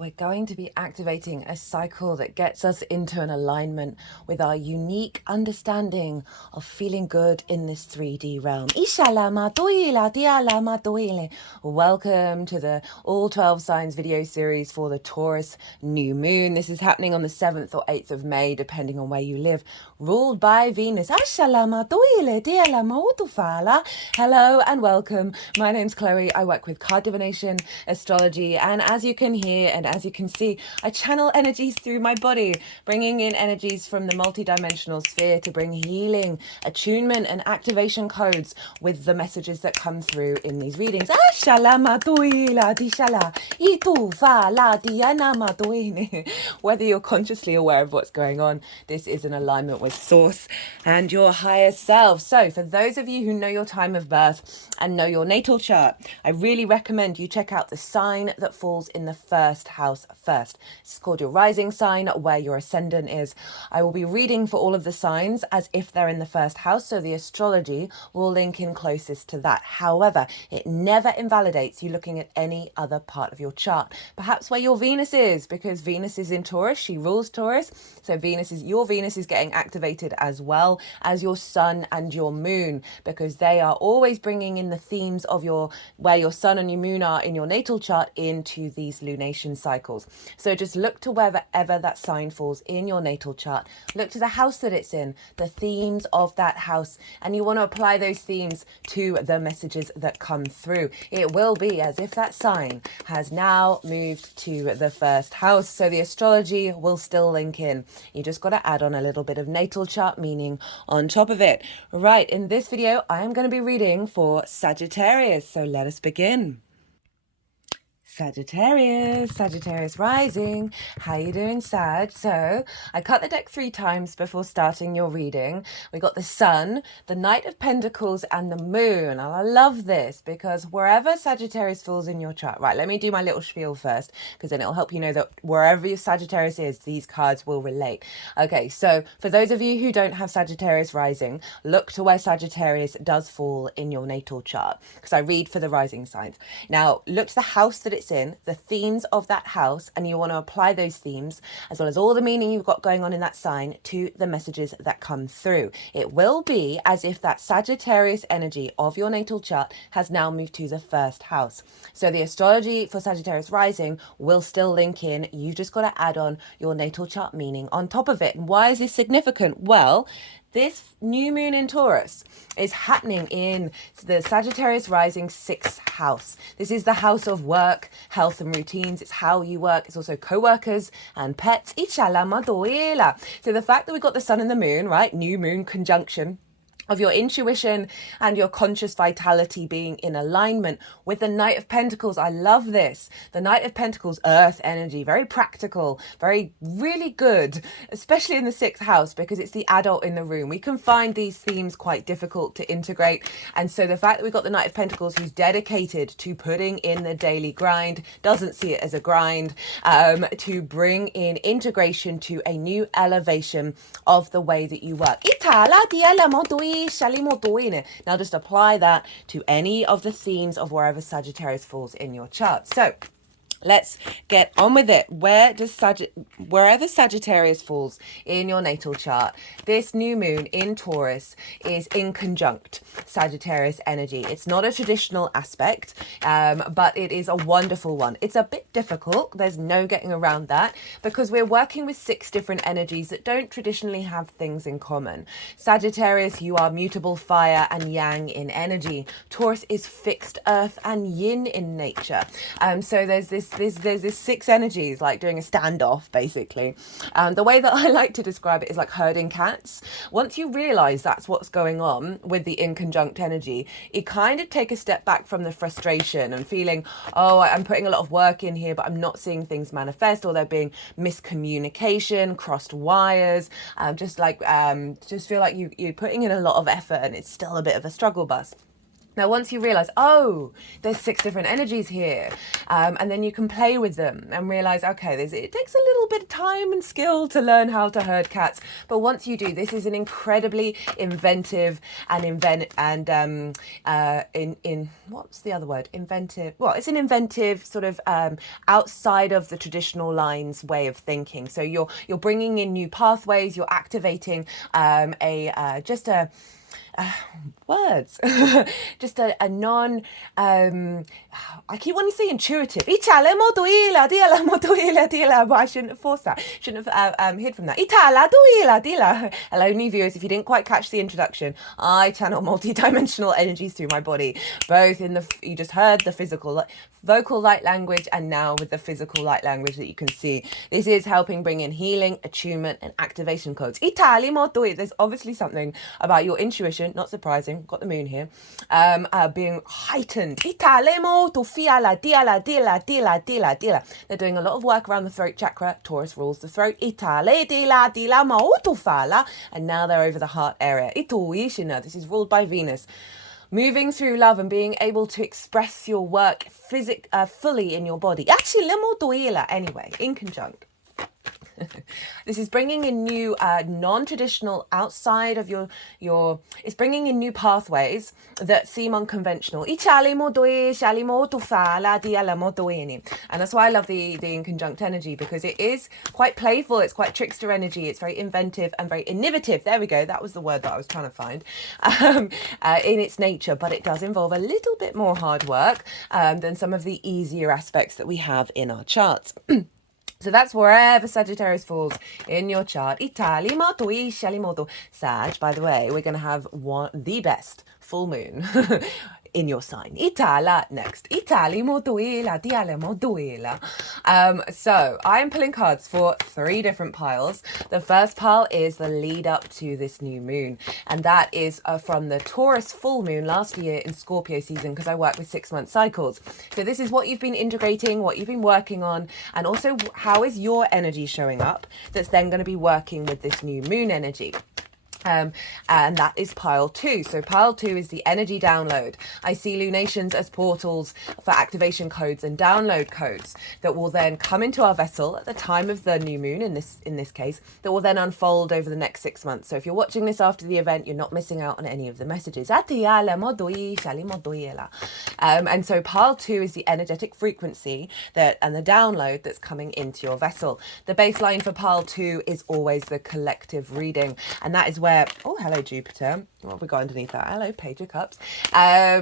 We're going to be activating a cycle that gets us into an alignment with our unique understanding of feeling good in this 3D realm. Welcome to the All 12 Signs video series for the Taurus new moon. This is happening on the 7th or 8th of May, depending on where you live, ruled by Venus. Hello and welcome. My name's Chloe. I work with card divination, astrology, and as you can hear and as you can see, I channel energies through my body, bringing in energies from the multidimensional sphere to bring healing, attunement, and activation codes with the messages that come through in these readings. Whether you're consciously aware of what's going on, this is an alignment with Source and your higher self. So for those of you who know your time of birth and know your natal chart, I really recommend you check out the sign that falls in the first house first. It's called your rising sign, where your ascendant is. I will be reading for all of the signs as if they're in the first house, so the astrology will link in closest to that. However, it never invalidates you looking at any other part of your chart. Perhaps where your Venus is, because Venus is in Taurus, she rules Taurus, so your Venus is getting activated as well as your sun and your moon, because they are always bringing in the themes of where your sun and your moon are in your natal chart into these lunation cycles. So just look to wherever that sign falls in your natal chart, look to the house that it's in, the themes of that house, and you want to apply those themes to the messages that come through. It will be as if that sign has now moved to the first house, so the astrology will still link in. You just got to add on a little bit of natal chart meaning on top of it. Right, in this video, I am going to be reading for Sagittarius, so let us begin. Sagittarius rising. How you doing, Sag? So I cut the deck 3 times before starting your reading. We got the Sun, the Knight of Pentacles, and the Moon. And I love this because wherever Sagittarius falls in your chart, right, let me do my little spiel first, because then it'll help you know that wherever your Sagittarius is, these cards will relate. Okay, so for those of you who don't have Sagittarius rising, look to where Sagittarius does fall in your natal chart, because I read for the rising signs. Now, look to the house that it's in, the themes of that house, and you want to apply those themes as well as all the meaning you've got going on in that sign to the messages that come through. It will be as if that Sagittarius energy of your natal chart has now moved to the first house. So the astrology for Sagittarius rising will still link in. You've just got to add on your natal chart meaning on top of it. And why is this significant? Well, this new moon in Taurus is happening in the Sagittarius rising 6th house. This is the house of work, health and routines. It's how you work. It's also co-workers and pets. So the fact that we got the sun and the moon, right? New moon conjunction of your intuition and your conscious vitality being in alignment with the Knight of Pentacles. I love this. The Knight of Pentacles, earth energy, very practical, really good, especially in the 6th house, because it's the adult in the room. We can find these themes quite difficult to integrate. And so the fact that we've got the Knight of Pentacles who's dedicated to putting in the daily grind, doesn't see it as a grind, to bring in integration to a new elevation of the way that you work. Now just apply that to any of the themes of wherever Sagittarius falls in your chart. So let's get on with it. Wherever Sagittarius falls in your natal chart, this new moon in Taurus is in conjunct Sagittarius energy. It's not a traditional aspect, but it is a wonderful one. It's a bit difficult. There's no getting around that, because we're working with 6 different energies that don't traditionally have things in common. Sagittarius, you are mutable fire and yang in energy. Taurus is fixed earth and yin in nature. So there's this 6 energies, like doing a standoff, basically. The way that I like to describe it is like herding cats. Once you realize that's what's going on with the in conjunct energy, you kind of take a step back from the frustration and feeling, oh, I'm putting a lot of work in here, but I'm not seeing things manifest, or there being miscommunication, crossed wires, just feel like you're putting in a lot of effort and it's still a bit of a struggle bus. Now, once you realize, oh, there's 6 different energies here, and then you can play with them and realize, okay, it takes a little bit of time and skill to learn how to herd cats. But once you do, this is an incredibly inventive and what's the other word? Inventive. Well, it's an inventive sort of outside of the traditional lines way of thinking. So you're bringing in new pathways. You're activating words just a non I keep wanting to say intuitive, but I shouldn't have forced that, shouldn't have hid from that. Hello new viewers, if you didn't quite catch the introduction, I channel multi-dimensional energies through my body, both in you just heard the physical vocal light language, and now with the physical light language that you can see. This is helping bring in healing, attunement and activation codes. There's obviously something about your intuition, not surprising, got the moon here, being heightened. They're doing a lot of work around the throat chakra. Taurus rules the throat. And now they're over the heart area. This is ruled by Venus. Moving through love and being able to express your work fully in your body. Anyway, in conjunct. This is bringing in new non-traditional, outside of your it's bringing in new pathways that seem unconventional. And that's why I love the in conjunct energy, because it is quite playful, it's quite trickster energy, it's very inventive and very innovative. There we go, that was the word that I was trying to find, in its nature, but it does involve a little bit more hard work than some of the easier aspects that we have in our charts. So that's wherever Sagittarius falls in your chart. Sag, by the way, we're going to have the best full moon in your sign. Next. So I am pulling cards for 3 different piles. The first pile is the lead up to this new moon, and that is from the Taurus full moon last year in Scorpio season, because I work with 6-month cycles. So this is what you've been integrating, what you've been working on, and also how is your energy showing up that's then going to be working with this new moon energy. And that is pile 2. So pile 2 is the energy download. I see lunations as portals for activation codes and download codes that will then come into our vessel at the time of the new moon, in this case, that will then unfold over the next 6 months. So if you're watching this after the event, you're not missing out on any of the messages. And so pile 2 is the energetic frequency and the download that's coming into your vessel. The baseline for pile 2 is always the collective reading, and that is where, oh, hello Jupiter, what have we got underneath that? Hello Page of Cups. I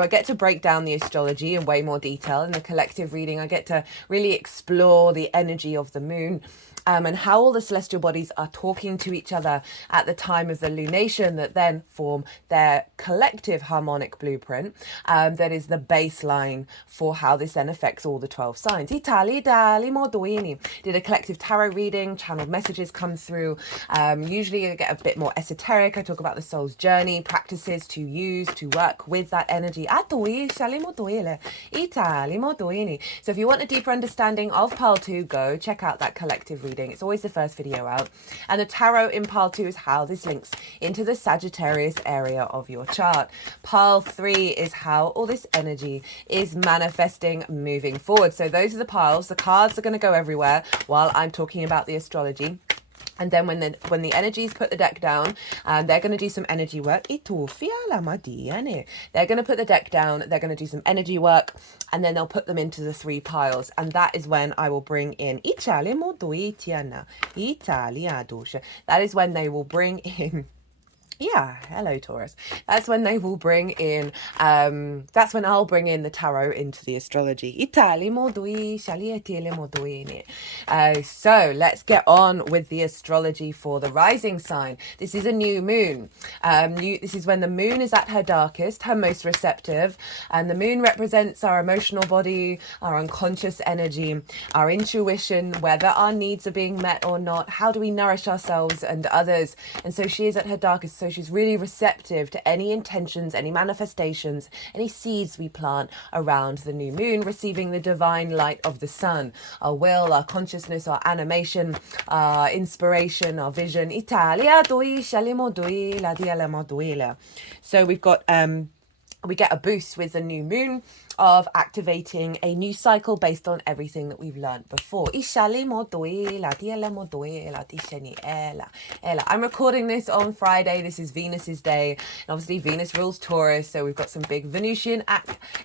would get to break down the astrology in way more detail. In the collective reading, I get to really explore the energy of the moon, and how all the celestial bodies are talking to each other at the time of the lunation that then form their collective harmonic blueprint, that is the baseline for how this then affects all the 12 signs. Did a collective tarot reading, channeled messages come through. Usually I get a bit more esoteric. I talk about the soul's journey, practices to use to work with that energy. So if you want a deeper understanding of pile 2, go check out that collective reading. It's always the first video out. And the tarot in pile 2 is how this links into the Sagittarius area of your chart. Pile 3 is how all this energy is manifesting moving forward. So those are the piles. The cards are going to go everywhere while I'm talking about the astrology. And then when the energies put the deck down, they're going to do some energy work. They're going to put the deck down, they're going to do some energy work, and then they'll put them into the 3 piles. And that is when I will bring in that is when they will bring in hello Taurus. That's when they will bring in, that's when I'll bring in the tarot into the astrology. So let's get on with the astrology for the rising sign. This is a new moon. This is when the moon is at her darkest, her most receptive, and the moon represents our emotional body, our unconscious energy, our intuition, whether our needs are being met or not, how do we nourish ourselves and others. And so she is at her darkest. So she's really receptive to any intentions, any manifestations, any seeds we plant around the new moon, receiving the divine light of the sun, our will, our consciousness, our animation, our inspiration, our vision. So we've got we get a boost with the new moon of activating a new cycle based on everything that we've learned before. I'm recording this on Friday. This is Venus's day. And obviously Venus rules Taurus, so we've got some big Venusian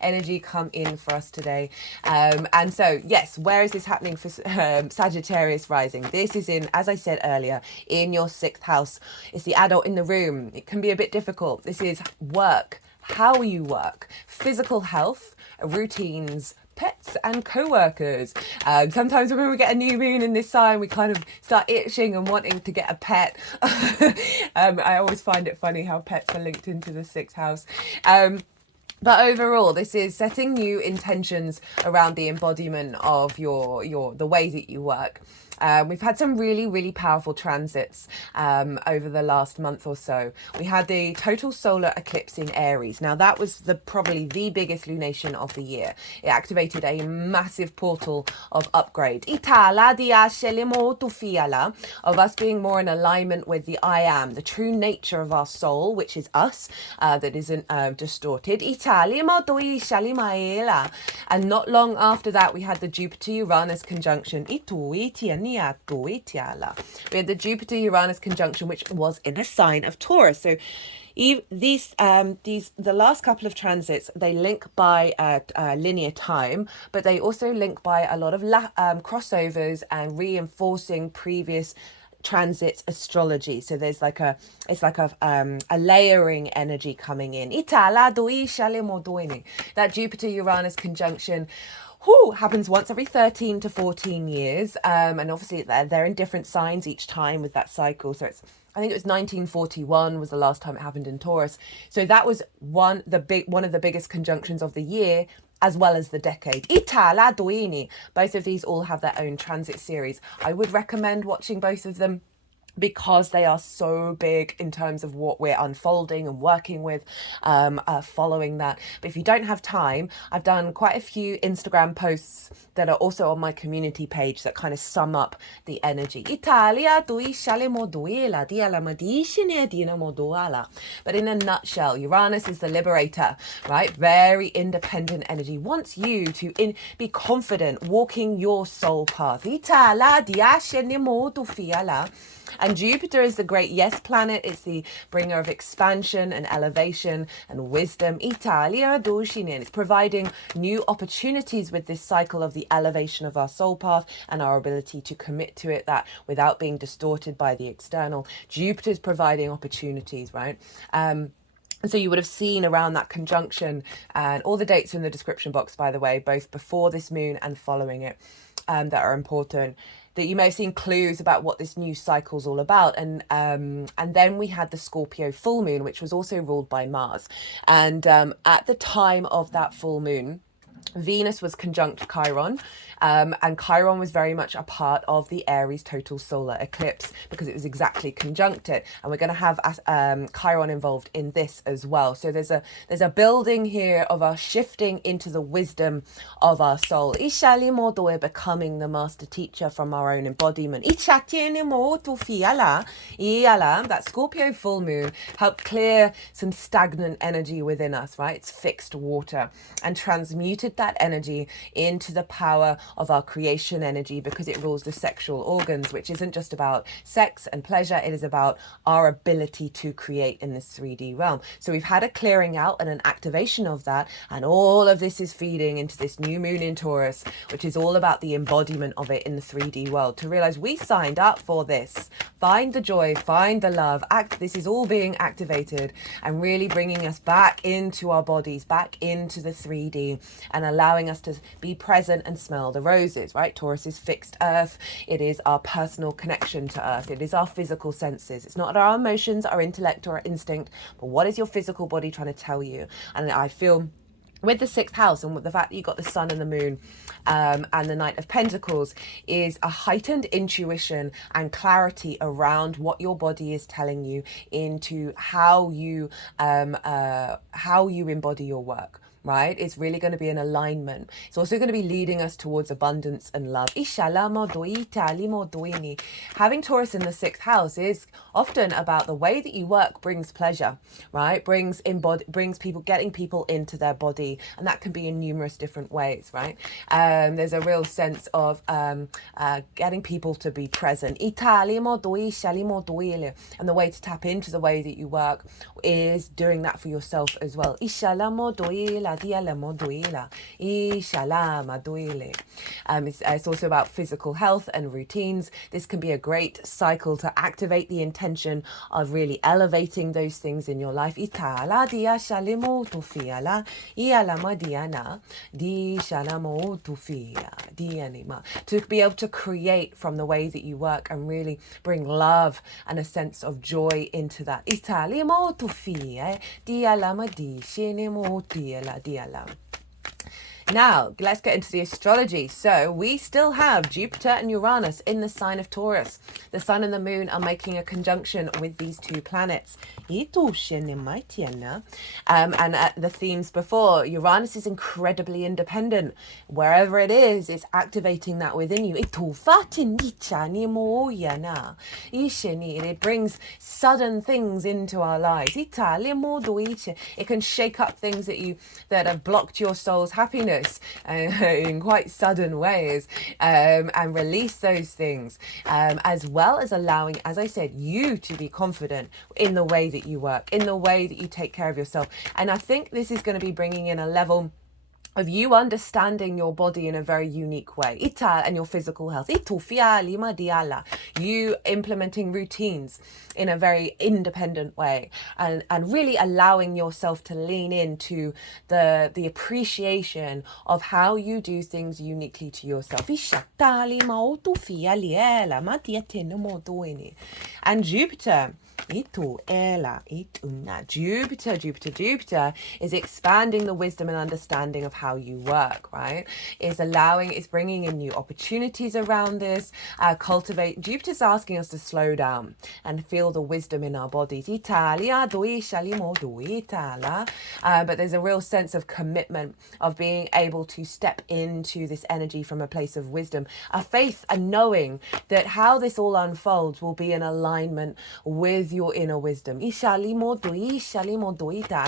energy come in for us today. And so, yes, where is this happening for Sagittarius rising? This is in, as I said earlier, in your 6th house. It's the adult in the room. It can be a bit difficult. This is work, how you work, physical health, routines, pets and co-workers. Sometimes when we get a new moon in this sign, we kind of start itching and wanting to get a pet. I always find it funny how pets are linked into the 6th house. But overall, this is setting new intentions around the embodiment of the way that you work. We've had some really, really powerful transits over the last month or so. We had the total solar eclipse in Aries. Now, that was probably the biggest lunation of the year. It activated a massive portal of upgrade. Of us being more in alignment with the I am, the true nature of our soul, which is us, that isn't distorted. And not long after that, we had the Jupiter-Uranus conjunction. We had the Jupiter-Uranus conjunction, which was in a sign of Taurus. So the last couple of transits, they link by linear time, but they also link by a lot of crossovers and reinforcing previous transits astrology. So there's like a layering energy coming in. That Jupiter-Uranus conjunction happens once every 13 to 14 years. And obviously they're in different signs each time with that cycle. So I think it was 1941 was the last time it happened in Taurus. So that was one of the biggest conjunctions of the year, as well as the decade. Both of these all have their own transit series. I would recommend watching both of them, because they are so big in terms of what we're unfolding and working with, following that. But if you don't have time, I've done quite a few Instagram posts that are also on my community page that kind of sum up the energy. But in a nutshell, Uranus is the liberator, right? Very independent energy. Wants you to be confident, walking your soul path. And Jupiter is the great yes planet. It's the bringer of expansion and elevation and wisdom. It's providing new opportunities with this cycle of the elevation of our soul path and our ability to commit to it, that without being distorted by the external. Jupiter's providing opportunities, right? And so you would have seen around that conjunction, and all the dates are in the description box, by the way, both before this moon and following it, that are important, that you may have seen clues about what this new cycle's all about. And then we had the Scorpio full moon, which was also ruled by Mars. And at the time of that full moon, Venus was conjunct Chiron, and Chiron was very much a part of the Aries total solar eclipse, because it was exactly conjunct it, and we're going to have Chiron involved in this as well. So there's a building here of us shifting into the wisdom of our soul. We're becoming the master teacher from our own embodiment. That Scorpio full moon helped clear some stagnant energy within us, right? It's fixed water, and transmuted that energy into the power of our creation energy, because it rules the sexual organs, which isn't just about sex and pleasure. It is about our ability to create in this 3D realm. So we've had a clearing out and an activation of that, and all of this is feeding into this new moon in Taurus, which is all about the embodiment of it in the 3D world, to realize we signed up for this. Find the joy, find the love. This is all being activated and really bringing us back into our bodies, back into the 3D, and allowing us to be present and smell the roses, right? Taurus is fixed earth. It is our personal connection to earth. It is our physical senses. It's not our emotions, our intellect, or our instinct, but what is your physical body trying to tell you? And I feel with the 6th house, and with the fact that you got the sun and the moon, and the Knight of Pentacles, is a heightened intuition and clarity around what your body is telling you, into how you embody your work. right? It's really going to be an alignment. It's also going to be leading us towards abundance and love. Having Taurus in the 6th house is often about the way that you work brings pleasure, right? Brings people, getting people into their body, and that can be in numerous different ways, right? There's a real sense of getting people to be present. And the way to tap into the way that you work is doing that for yourself as well. It's also about physical health and routines. This can be a great cycle to activate the intention of really elevating those things in your life. To be able to create from the way that you work and really bring love and a sense of joy into that. Now, let's get into the astrology. So we still have Jupiter and Uranus in the sign of Taurus. The sun and the moon are making a conjunction with these two planets. And the themes before, Uranus is incredibly independent. Wherever it is, it's activating that within you. It brings sudden things into our lives. It can shake up things that have blocked your soul's happiness in quite sudden ways, and release those things, as well as allowing, as I said, you to be confident in the way that you work, in the way that you take care of yourself. And I think this is going to be bringing in a level of you understanding your body in a very unique way, and your physical health. You implementing routines in a very independent way, and really allowing yourself to lean into the appreciation of how you do things uniquely to yourself. And Jupiter. Jupiter is expanding the wisdom and understanding of how you work, right? It's bringing in new opportunities around this. Jupiter's asking us to slow down and feel the wisdom in our bodies. But there's a real sense of commitment, of being able to step into this energy from a place of wisdom, a faith, and knowing that how this all unfolds will be in alignment with your inner wisdom. And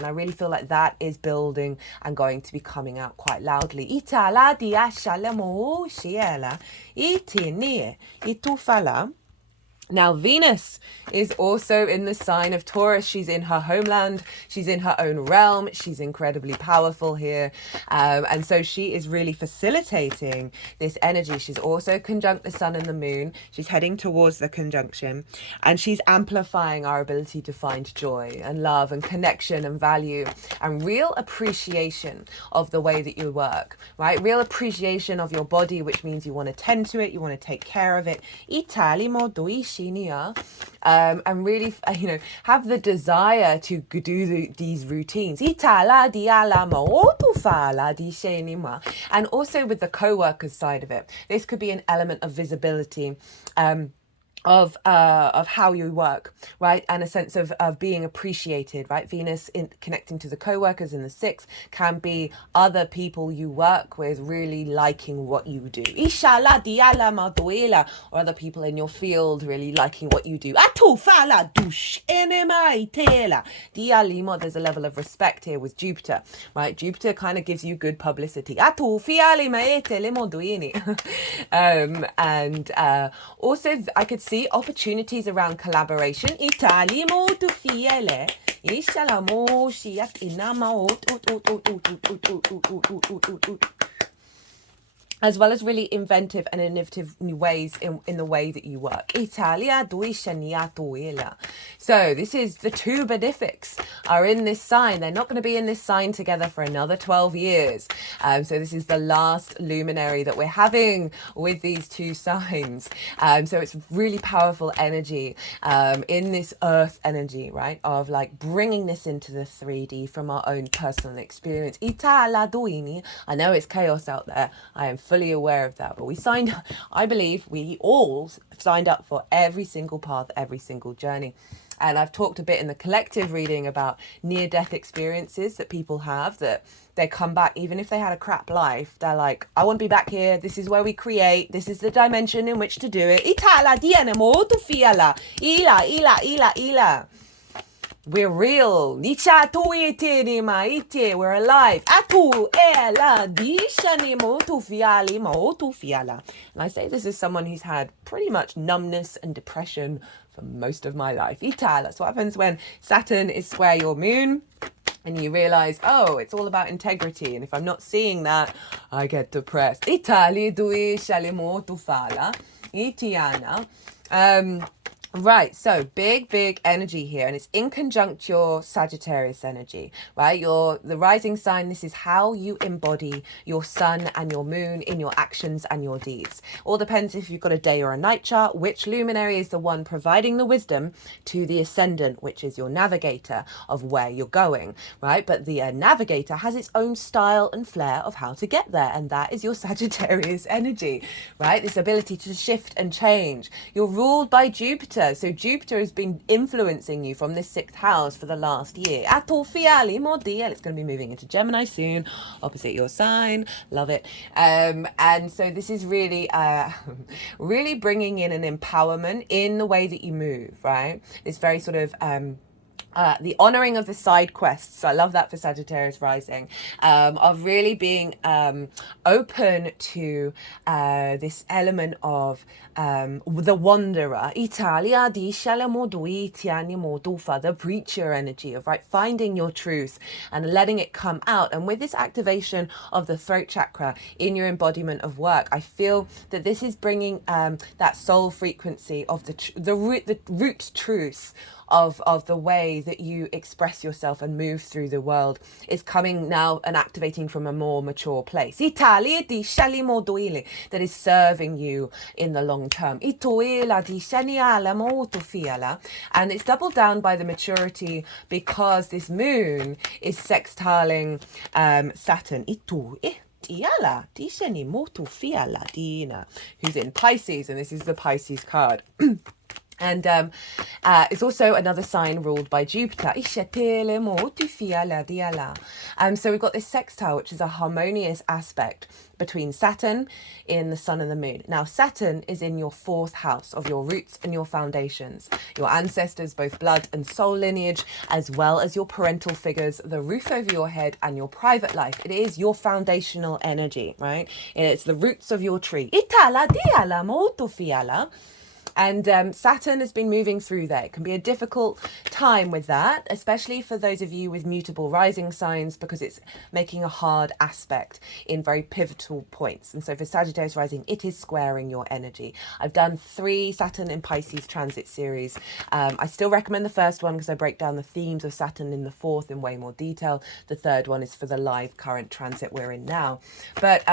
I really feel like that is building and going to be coming out quite loudly. Now, Venus is also in the sign of Taurus. She's in her homeland. She's in her own realm. She's incredibly powerful here. And so she is really facilitating this energy. She's also conjunct the sun and the moon. She's heading towards the conjunction. And she's amplifying our ability to find joy and love and connection and value and real appreciation of the way that you work, right? Real appreciation of your body, which means you want to tend to it. You want to take care of it. And really, have the desire to do these routines. And also with the co-workers side of it, this could be an element of visibility, of how you work, right? And a sense of being appreciated, right? Venus connecting to the co-workers in the 6th can be other people you work with really liking what you do. Or other people in your field really liking what you do. There's a level of respect here with Jupiter, right? Jupiter kind of gives you good publicity. And also I could see opportunities around collaboration. As well as really inventive and innovative ways in the way that you work. So this is the two benefics are in this sign. They're not going to be in this sign together for another 12 years. So this is the last luminary that we're having with these two signs. So it's really powerful energy in this earth energy, right? Of like bringing this into the 3D from our own personal experience. I know it's chaos out there. I am fully aware of that. But I believe we all signed up for every single path, every single journey. And I've talked a bit in the collective reading about near-death experiences that people have, that they come back, even if they had a crap life, they're like, I want to be back here. This is where we create. This is the dimension in which to do it. Itala diene molto fiala. Ila. We're real. We're alive. And I say this as someone who's had pretty much numbness and depression for most of my life. That's what happens when Saturn is square your moon. And you realize, oh, it's all about integrity. And if I'm not seeing that, I get depressed. Right, so big energy here, and it's in conjunct your Sagittarius energy, right? The rising sign, this is how you embody your sun and your moon in your actions and your deeds. All depends if you've got a day or a night chart, which luminary is the one providing the wisdom to the ascendant, which is your navigator of where you're going, right? But the navigator has its own style and flair of how to get there, and that is your Sagittarius energy, right? This ability to shift and change. You're ruled by Jupiter. So Jupiter has been influencing you from this 6th house for the last year. It's going to be moving into Gemini soon, opposite your sign. Love it. And so this is really, really bringing in an empowerment in the way that you move, right? It's very sort of... the honoring of the side quests. I love that for Sagittarius rising, of really being open to this element of the wanderer, the preacher energy of finding your truth and letting it come out. And with this activation of the throat chakra in your embodiment of work, I feel that this is bringing that soul frequency of the root truth of the way that you express yourself and move through the world is coming now and activating from a more mature place. That is serving you in the long term. And it's doubled down by the maturity because this moon is sextiling Saturn. Dinah, who's in Pisces, and this is the Pisces card. And it's also another sign ruled by Jupiter. So we've got this sextile, which is a harmonious aspect between Saturn in the sun and the moon. Now, Saturn is in your 4th house of your roots and your foundations, your ancestors, both blood and soul lineage, as well as your parental figures, the roof over your head, and your private life. It is your foundational energy, right? It's the roots of your tree. And Saturn has been moving through there. It can be a difficult time with that, especially for those of you with mutable rising signs, because it's making a hard aspect in very pivotal points. And so for Sagittarius rising, it is squaring your energy. I've done 3 Saturn in Pisces transit series. I still recommend the first one because I break down the themes of Saturn in the 4th in way more detail. The 3rd one is for the live current transit we're in now. But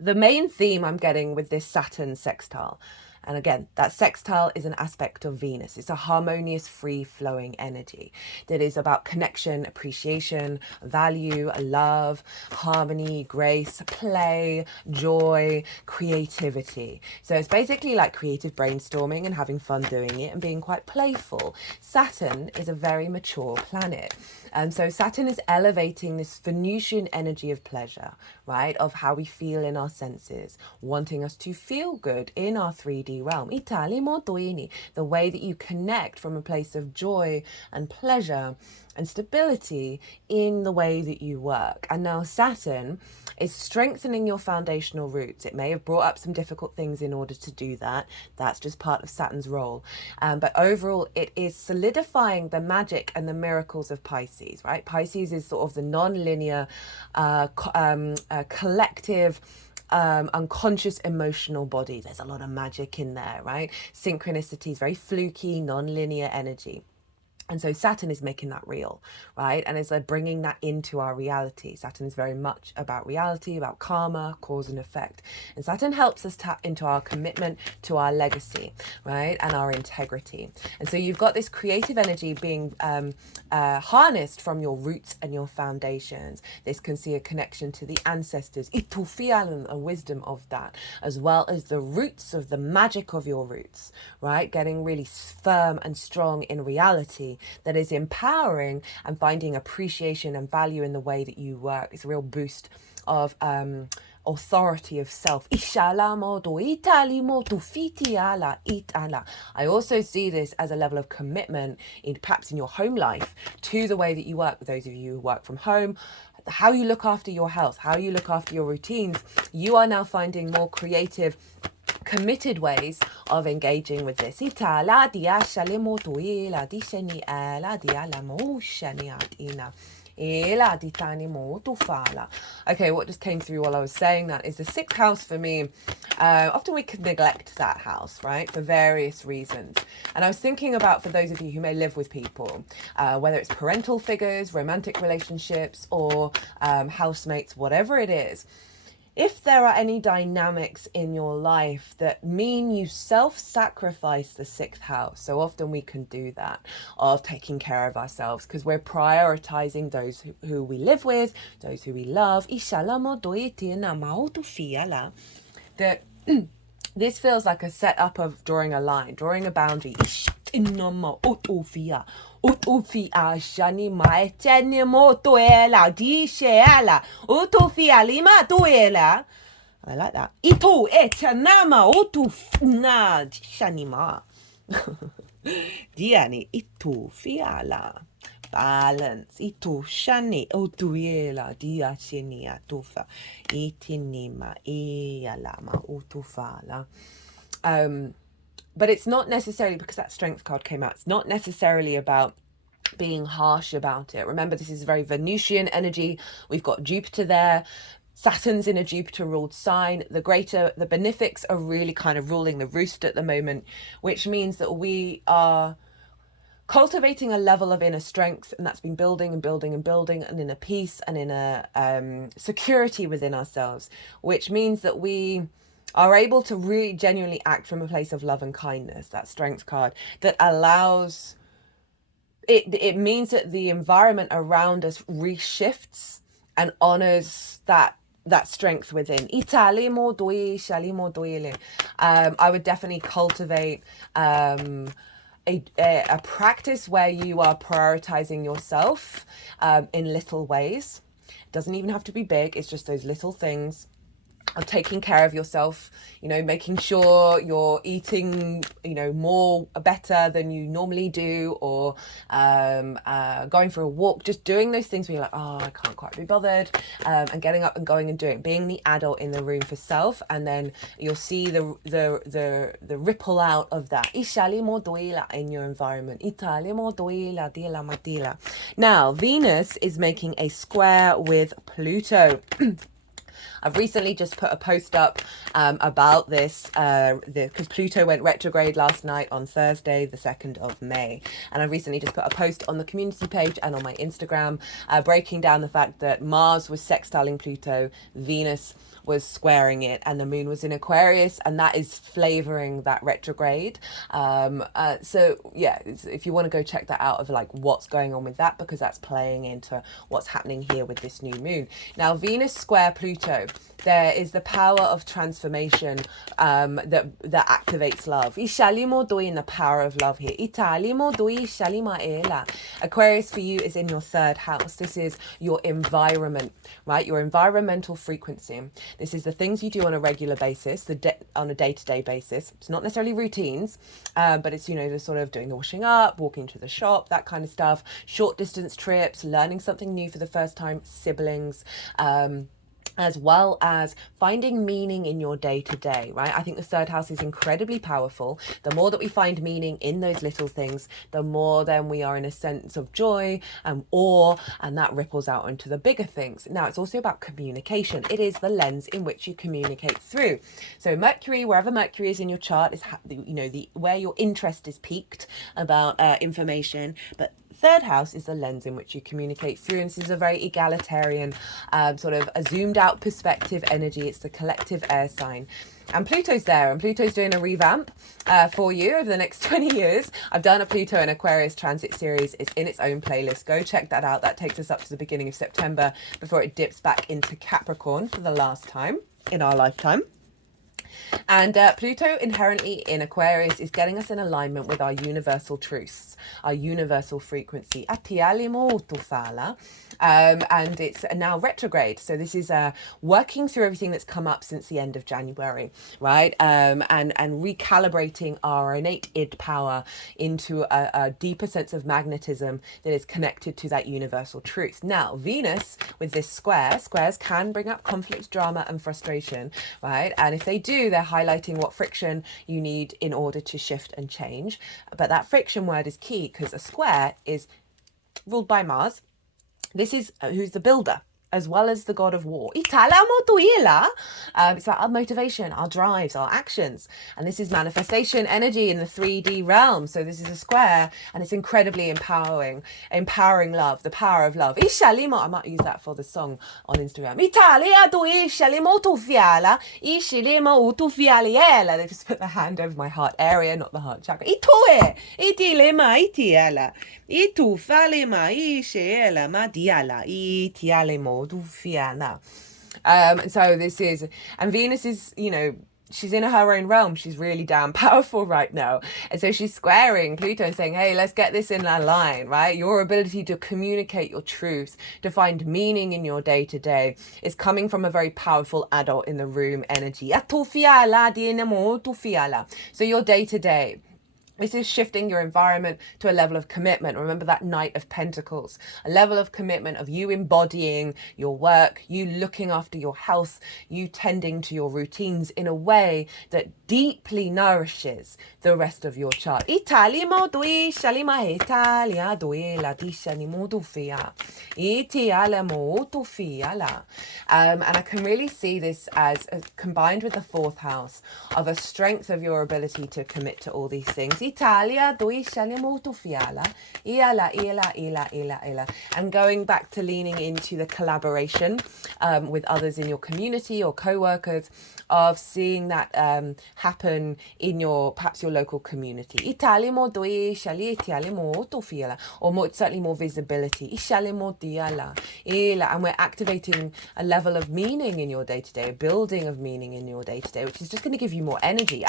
the main theme I'm getting with this Saturn sextile, and again, that sextile is an aspect of Venus. It's a harmonious, free-flowing energy that is about connection, appreciation, value, love, harmony, grace, play, joy, creativity. So it's basically like creative brainstorming and having fun doing it and being quite playful. Saturn is a very mature planet. And so Saturn is elevating this Venusian energy of pleasure, right? Of how we feel in our senses, wanting us to feel good in our 3D realm. The way that you connect from a place of joy and pleasure and stability in the way that you work. And now Saturn is strengthening your foundational roots. It may have brought up some difficult things in order to do that. That's just part of Saturn's role. But overall, it is solidifying the magic and the miracles of Pisces, right? Pisces is sort of the non-linear, collective, unconscious emotional body. There's a lot of magic in there, right? Synchronicities, very fluky, non-linear energy. And so Saturn is making that real, right? And it's like bringing that into our reality. Saturn is very much about reality, about karma, cause and effect. And Saturn helps us tap into our commitment to our legacy, right? And our integrity. And so you've got this creative energy being harnessed from your roots and your foundations. This can see a connection to the ancestors, itufial, and wisdom of that, as well as the roots of the magic of your roots, right? Getting really firm and strong in reality that is empowering and finding appreciation and value in the way that you work. It's a real boost of authority of self. I also see this as a level of commitment in perhaps in your home life to the way that you work. With those of you who work from home, how you look after your health, how you look after your routines, you are now finding more creative, committed ways of engaging with this. Okay, what just came through while I was saying that is the sixth house for me. Often we could neglect that house, right, for various reasons. And I was thinking about, for those of you who may live with people, whether it's parental figures, romantic relationships, or housemates, whatever it is, if there are any dynamics in your life that mean you self-sacrifice the sixth house, so often we can do that, of taking care of ourselves, because we're prioritizing those who we live with, those who we love. That this feels like a setup of drawing a line, drawing a boundary. I like that. Diani itu fiala. Balance. Itu shani otuela dia shinia tufa. Itinima ialama utufala. But it's not necessarily, because that strength card came out, it's not necessarily about being harsh about it. Remember, this is very Venusian energy. We've got Jupiter there. Saturn's in a Jupiter ruled sign. The benefics are really kind of ruling the roost at the moment, which means that we are cultivating a level of inner strength, and that's been building and building and building, and in a peace and in a security within ourselves, which means that we are able to really genuinely act from a place of love and kindness. That strength card that allows it means that the environment around us reshifts and honors that strength within. I would definitely cultivate a practice where you are prioritizing yourself in little ways. It doesn't even have to be big. It's just those little things of taking care of yourself, making sure you're eating, better than you normally do, or going for a walk, just doing those things where you're like, oh, I can't quite be bothered, and getting up and going and doing, being the adult in the room for self, and then you'll see the ripple out of that in your environment. Now, Venus is making a square with Pluto. I've recently just put a post up about this because Pluto went retrograde last night on Thursday, the 2nd of May. And I recently just put a post on the community page and on my Instagram breaking down the fact that Mars was sextiling Pluto, Venus was squaring it, and the moon was in Aquarius, and that is flavoring that retrograde. So yeah, if you want to go check that out of like what's going on with that, because that's playing into what's happening here with this new moon. Now, Venus square Pluto, there is the power of transformation that activates love. In the power of love here. Aquarius for you is in your 3rd house. This is your environment, right? Your environmental frequency. This is the things you do on a regular basis, on a day-to-day basis. It's not necessarily routines, but it's, the sort of doing the washing up, walking to the shop, that kind of stuff, short distance trips, learning something new for the first time, siblings, as well as finding meaning in your day-to-day, right? I think the third house is incredibly powerful. The more that we find meaning in those little things, the more then we are in a sense of joy and awe, and that ripples out into the bigger things. Now, it's also about communication. It is the lens in which you communicate through. So Mercury, wherever Mercury is in your chart, is where your interest is peaked about information, but third house is the lens in which you communicate through, and this is a very egalitarian sort of a zoomed out perspective energy. It's the collective air sign, and Pluto's there, and Pluto's doing a revamp for you over the next 20 years. I've done a Pluto and Aquarius transit series. It's in its own playlist. Go check that out. That takes us up to the beginning of September before it dips back into Capricorn for the last time in our lifetime. And Pluto inherently in Aquarius is getting us in alignment with our universal truths, our universal frequency. And it's now retrograde. So this is working through everything that's come up since the end of January, right? And recalibrating our innate id power into a deeper sense of magnetism that is connected to that universal truth. Now, Venus with this squares can bring up conflict, drama, and frustration, right? And if they do, they're highlighting what friction you need in order to shift and change. But that friction word is key because a square is ruled by Mars. This is who's the builder as well as the god of war. It's like our motivation, our drives, our actions. And this is manifestation energy in the 3D realm. So this is a square, and it's incredibly empowering love, the power of love. I might use that for the song on Instagram. They just put the hand over my heart area, not the heart chakra. So this is, and Venus is, she's in her own realm. She's really damn powerful right now. And so she's squaring Pluto and saying, hey, let's get this in a line, right? Your ability to communicate your truths, to find meaning in your day-to-day is coming from a very powerful adult in the room energy. So your day-to-day, this is shifting your environment to a level of commitment. Remember that Knight of Pentacles, a level of commitment of you embodying your work, you looking after your health, you tending to your routines in a way that deeply nourishes the rest of your chart. And I can really see this as combined with the fourth house of a strength of your ability to commit to all these things. Italia, and going back to leaning into the collaboration with others in your community or co-workers, of seeing that happen in perhaps your local community. Or more, certainly more visibility. And we're activating a level of meaning in your day-to-day, a building of meaning in your day-to-day, which is just going to give you more energy.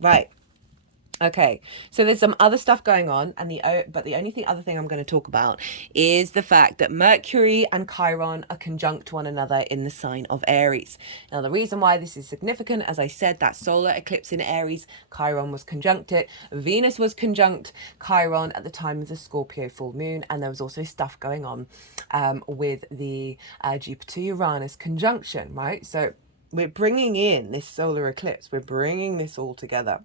Right. Okay, so there's some other stuff going on, and the only other thing I'm going to talk about is the fact that Mercury and Chiron are conjunct one another in the sign of Aries. Now, the reason why this is significant, as I said, that solar eclipse in Aries, Chiron was conjunct it. Venus was conjunct Chiron at the time of the Scorpio full moon, and there was also stuff going on with the Jupiter-Uranus conjunction, right? So we're bringing in this solar eclipse. We're bringing this all together.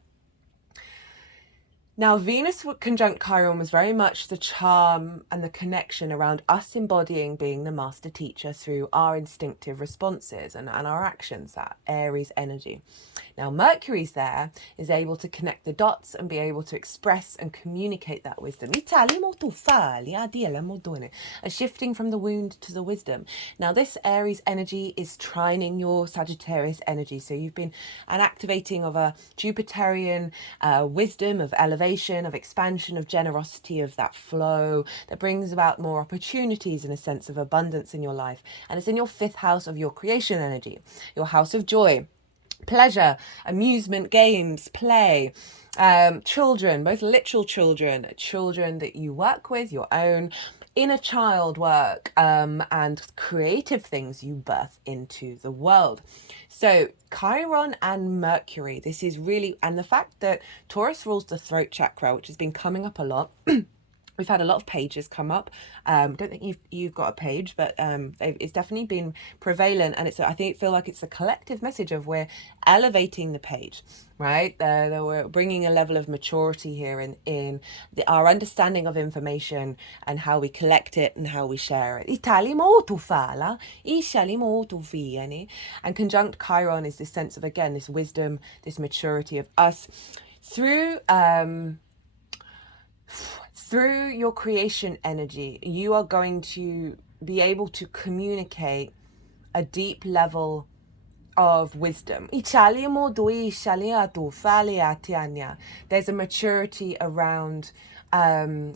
Now, Venus conjunct Chiron was very much the charm and the connection around us embodying being the master teacher through our instinctive responses and our actions, that Aries energy. Now, Mercury's there is able to connect the dots and be able to express and communicate that wisdom. A shifting from the wound to the wisdom. Now, this Aries energy is trining your Sagittarius energy. So you've been an activating of a Jupiterian wisdom of elevation, of expansion, of generosity, of that flow that brings about more opportunities and a sense of abundance in your life. And it's in your fifth house of your creation energy, your house of joy, pleasure, amusement, games, play, children, both literal children that you work with, your own inner child work, and creative things you birth into the world. So Chiron and Mercury, this is really, and the fact that Taurus rules the throat chakra, which has been coming up a lot, We've had a lot of pages come up. Don't think you've got a page, but it's definitely been prevalent, and I feel like it's a collective message of we're elevating the page, right? We're bringing a level of maturity here in our understanding of information and how we collect it and how we share it. And conjunct Chiron is this sense of, again, this wisdom, this maturity of us through your creation energy. You are going to be able to communicate a deep level of wisdom. There's a maturity around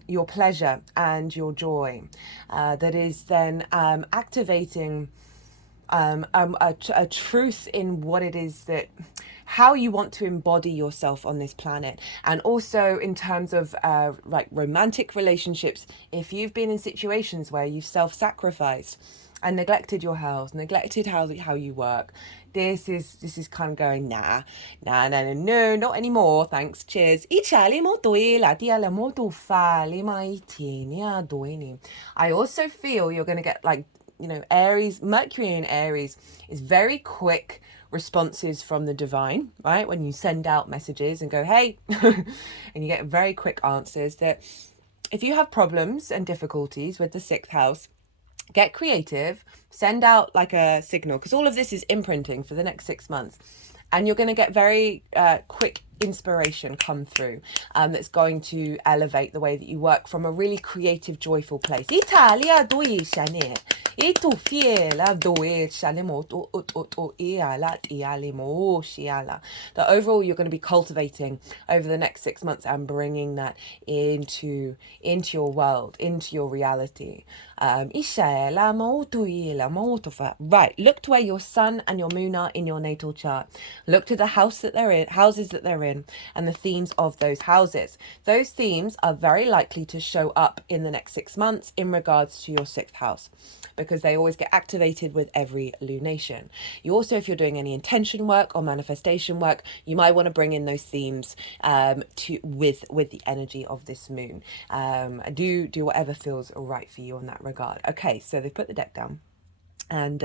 your pleasure and your joy that is then activating a truth in what it is that how you want to embody yourself on this planet. And also in terms of like romantic relationships, if you've been in situations where you've self-sacrificed and neglected your health, neglected how you work, this is kind of going, no, not anymore, thanks, cheers. I also feel you're going to get, like, you know, Aries, Mercury in Aries is very quick responses from the divine, right? When you send out messages and go, hey, and you get very quick answers. That if you have problems and difficulties with the 6th house, get creative, send out like a signal, because all of this is imprinting for the next 6 months. And you're going to get very quick inspiration come through that's going to elevate the way that you work from a really creative, joyful place. Italia that overall you're going to be cultivating over the next 6 months and bringing that into your world, into your reality. Right, look to where your sun and your moon are in your natal chart. Look to the houses that they're in, and the themes of those houses. Those themes are very likely to show up in the next 6 months in regards to your 6th house, because they always get activated with every lunation. You also, if you're doing any intention work or manifestation work, you might want to bring in those themes with the energy of this moon. Do whatever feels right for you in that regard. Okay, so they put the deck down. And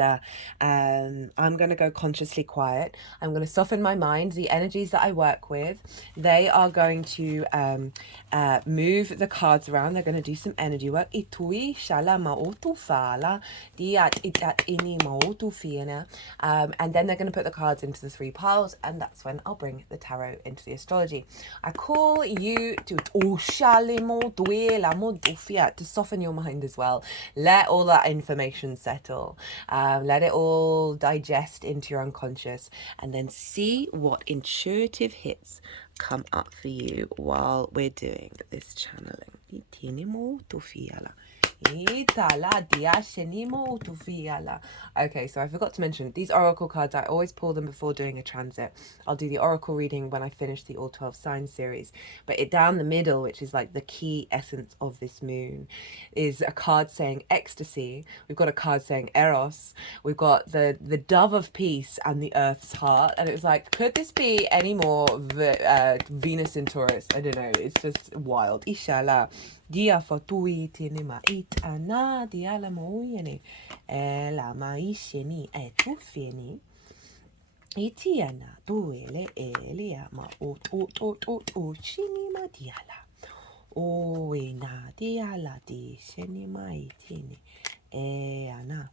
I'm going to go consciously quiet. I'm going to soften my mind. The energies that I work with, they are going to move the cards around. They're going to do some energy work. And then they're going to put the cards into the 3 piles, and that's when I'll bring the tarot into the astrology. I call you to soften your mind as well. Let all that information settle. Let it all digest into your unconscious, and then see what intuitive hits come up for you while we're doing this channeling. Okay, so I forgot to mention these oracle cards. I always pull them before doing a transit. I'll do the oracle reading when I finish the all 12 signs series, but down the middle, which is like the key essence of this moon, is a card saying ecstasy. We've got a card saying eros. We've got the dove of peace and the earth's heart, and it was like, could this be any more Venus in Taurus? I don't know, it's just wild. Inshallah. Dia fatui tinima it ana dia la moyene la maisheni etufini itiana duele elia ma ot shini ma diala o na diala di sheni ma itini ana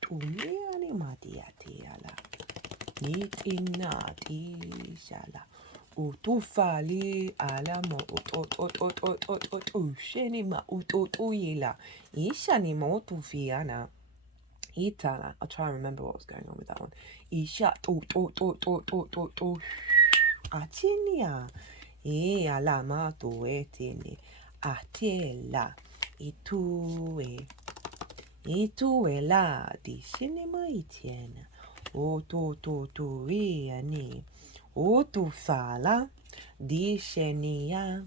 tuliani ma diala Nit inati shala. Utufali alamo ut ushenima utuyila. Ishanimo tufiana. Itala. I'll try and remember what was going on with that one. Isha atinia. Alama tuetini. Atela. Ituela di cinema itiena. O tu iani o tu fala di shenia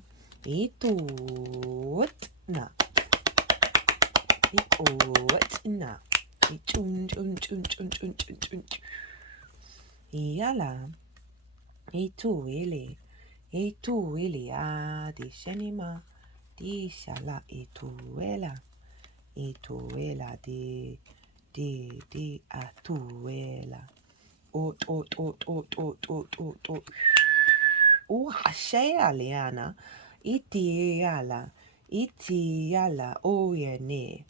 na na Iala. Ituili. Ituilia di shenima. Di shala ituela. Ituela di atuela. Ot. Hashea liana. Itiala oyene.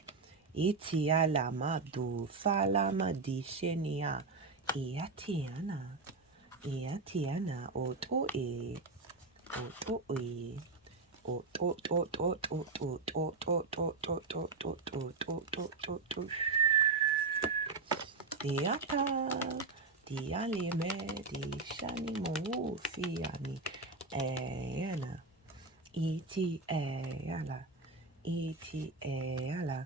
Itiala madu fala madishenia. Iatiana. Iatiana oto e. Oto e. Diata. Dialime di shani mo fiani. Eana. Iti ala. Iti ala.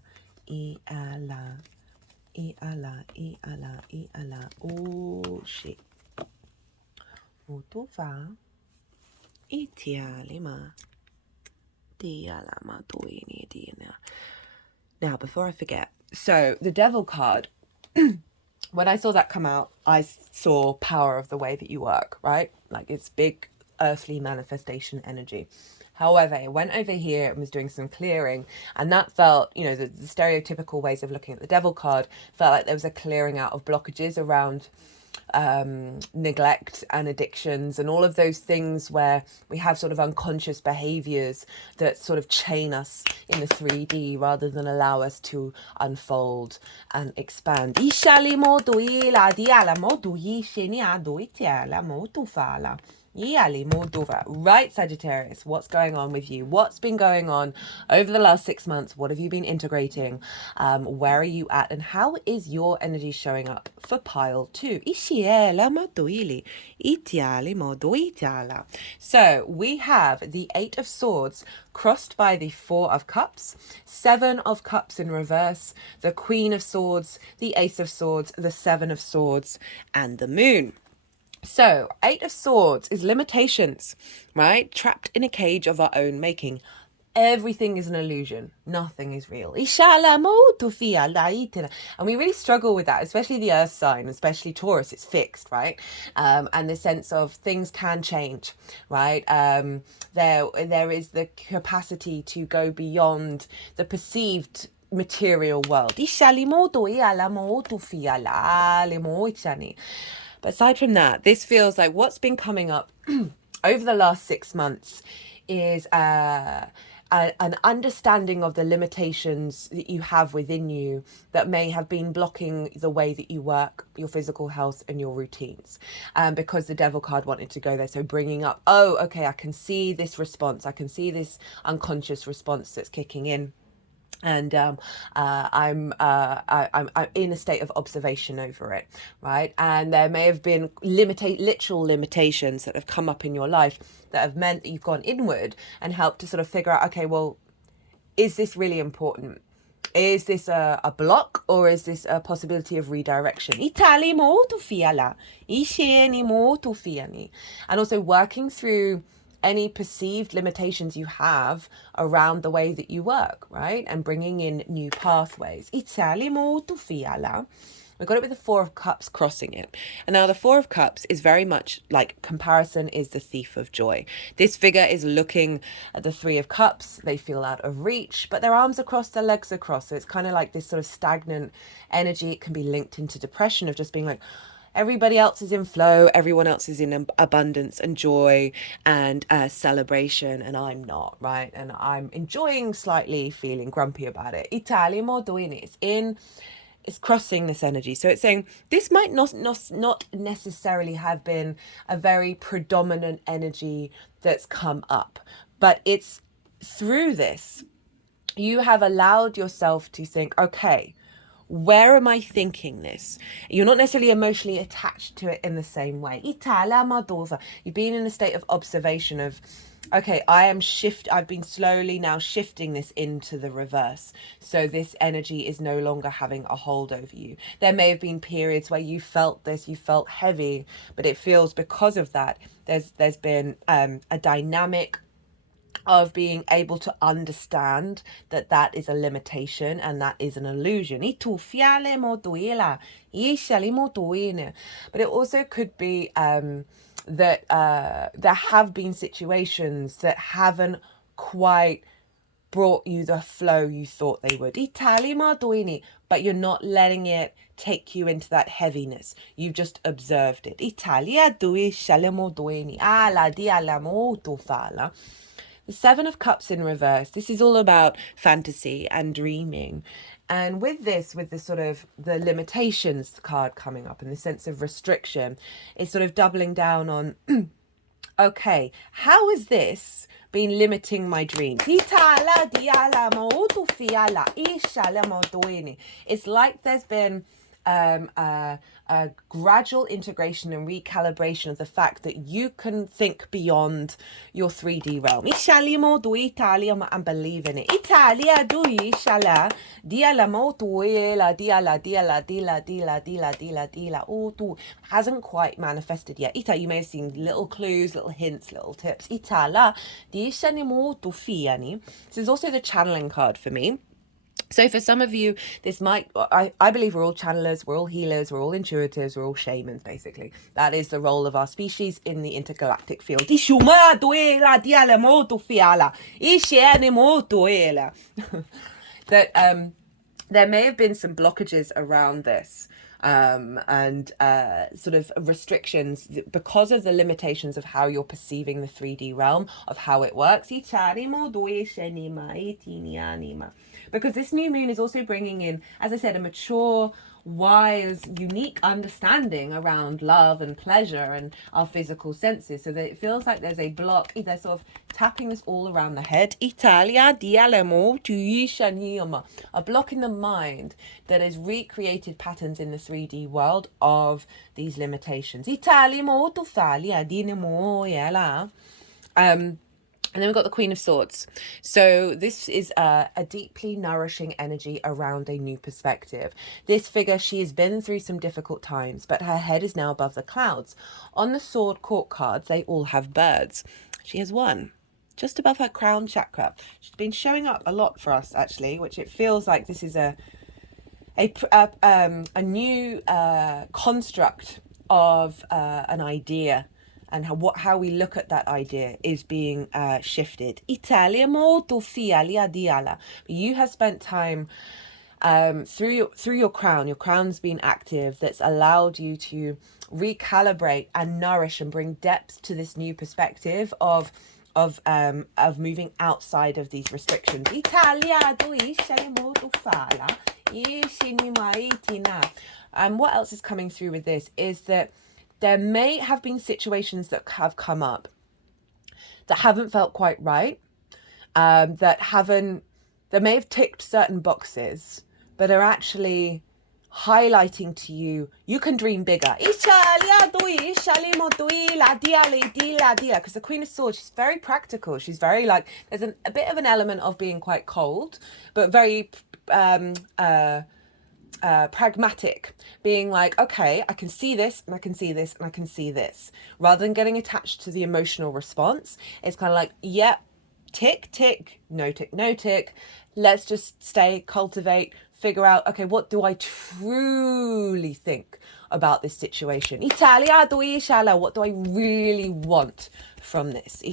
Iala. Iala. Oh shit. Utufa. Itialima. Dialama doini dina. Now, before I forget, so the Devil card, when I saw that come out, I saw power of the way that you work, right? Like it's big earthly manifestation energy. However, it went over here and was doing some clearing, and that felt, you know, the stereotypical ways of looking at the Devil card felt like there was a clearing out of blockages around neglect and addictions and all of those things where we have sort of unconscious behaviors that sort of chain us in the 3D rather than allow us to unfold and expand. Right, Sagittarius, what's going on with you? What's been going on over the last 6 months? What have you been integrating? Where are you at? And how is your energy showing up for pile 2? So we have the 8 of Swords crossed by the 4 of Cups, 7 of Cups in reverse, the Queen of Swords, the Ace of Swords, the 7 of Swords, and the Moon. So, 8 of Swords is limitations, right? Trapped in a cage of our own making. Everything is an illusion. Nothing is real. And we really struggle with that, especially the earth sign, especially Taurus. It's fixed, right? And the sense of things can change, right? There is the capacity to go beyond the perceived material world. But aside from that, this feels like what's been coming up over the last 6 months is an understanding of the limitations that you have within you that may have been blocking the way that you work, your physical health and your routines, because the Devil card wanted to go there. So bringing up, oh, okay, I can see this response. I can see this unconscious response that's kicking in. And I'm in a state of observation over it, right? And there may have been literal limitations that have come up in your life that have meant that you've gone inward and helped to sort of figure out, okay, well, is this really important? Is this a block, or is this a possibility of redirection? And also working through any perceived limitations you have around the way that you work, right? And bringing in new pathways. We got it with the 4 of Cups crossing it. And now the 4 of Cups is very much like comparison is the thief of joy. This figure is looking at the 3 of Cups. They feel out of reach, but their arms are crossed, their legs are crossed. So it's kind of like this sort of stagnant energy. It can be linked into depression of just being like, everybody else is in flow, everyone else is in abundance and joy and celebration, and I'm not, right? And I'm enjoying slightly feeling grumpy about it. It's crossing this energy. So it's saying this might not necessarily have been a very predominant energy that's come up, but it's through this you have allowed yourself to think, okay, where am I thinking this? You're not necessarily emotionally attached to it in the same way. You've been in a state of observation of, okay, I've been slowly now shifting this into the reverse. So this energy is no longer having a hold over you. There may have been periods where you felt this, you felt heavy, but it feels because of that, there's been a dynamic of being able to understand that that is a limitation and that is an illusion. But it also could be that there have been situations that haven't quite brought you the flow you thought they would. But you're not letting it take you into that heaviness. You've just observed it. The Seven of Cups in reverse. This is all about fantasy and dreaming. And with this sort of the limitations card coming up and the sense of restriction, it's sort of doubling down on, okay, how has this been limiting my dreams? It's like there's been a gradual integration and recalibration of the fact that you can think beyond your 3D realm. And believe in it. Hasn't quite manifested yet. You may have seen little clues, little hints, little tips. This is also the channeling card for me. So for some of you, this might, I believe we're all channelers, we're all healers, we're all intuitives, we're all shamans, basically. That is the role of our species in the intergalactic field. That there may have been some blockages around this. And sort of restrictions because of the limitations of how you're perceiving the 3D realm, of how it works. Because this new moon is also bringing in, as I said, a mature, wise, unique understanding around love and pleasure and our physical senses. So that it feels like there's a block, they're sort of tapping this all around the head. A block in the mind that has recreated patterns in the 3D world of these limitations. And then we've got the Queen of Swords. So this is a deeply nourishing energy around a new perspective. This figure, she has been through some difficult times, but her head is now above the clouds. On the Sword Court cards, they all have birds. She has one just above her crown chakra. She's been showing up a lot for us, actually, which it feels like this is a new construct of an idea, and how we look at that idea is being shifted. You have spent time through your crown. Your crown's been active. That's allowed you to recalibrate and nourish and bring depth to this new perspective of moving outside of these restrictions. And what else is coming through with this is that there may have been situations that have come up that haven't felt quite right, that may have ticked certain boxes, but are actually highlighting to you, you can dream bigger. Because the Queen of Swords, she's very practical. She's very there's a bit of an element of being quite cold, but very pragmatic, being like, okay, I can see this and I can see this and I can see this, rather than getting attached to the emotional response. It's kind of like, yep, tick, tick, no tick, no tick. Let's just cultivate, figure out, okay, what do I truly think about this situation? What do I really want from this?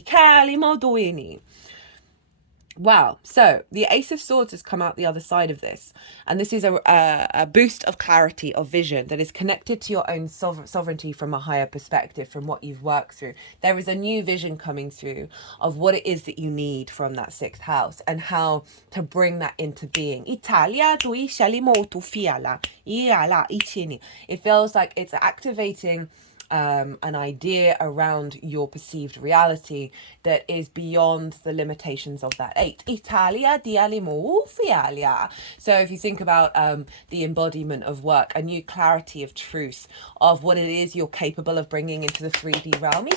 Wow. So the Ace of Swords has come out the other side of this. And this is a boost of clarity, of vision that is connected to your own sovereignty from a higher perspective, from what you've worked through. There is a new vision coming through of what it is that you need from that sixth house and how to bring that into being. It feels like it's activating an idea around your perceived reality that is beyond the limitations of that eight. So if you think about the embodiment of work, a new clarity of truth of what it is you're capable of bringing into the 3D realm.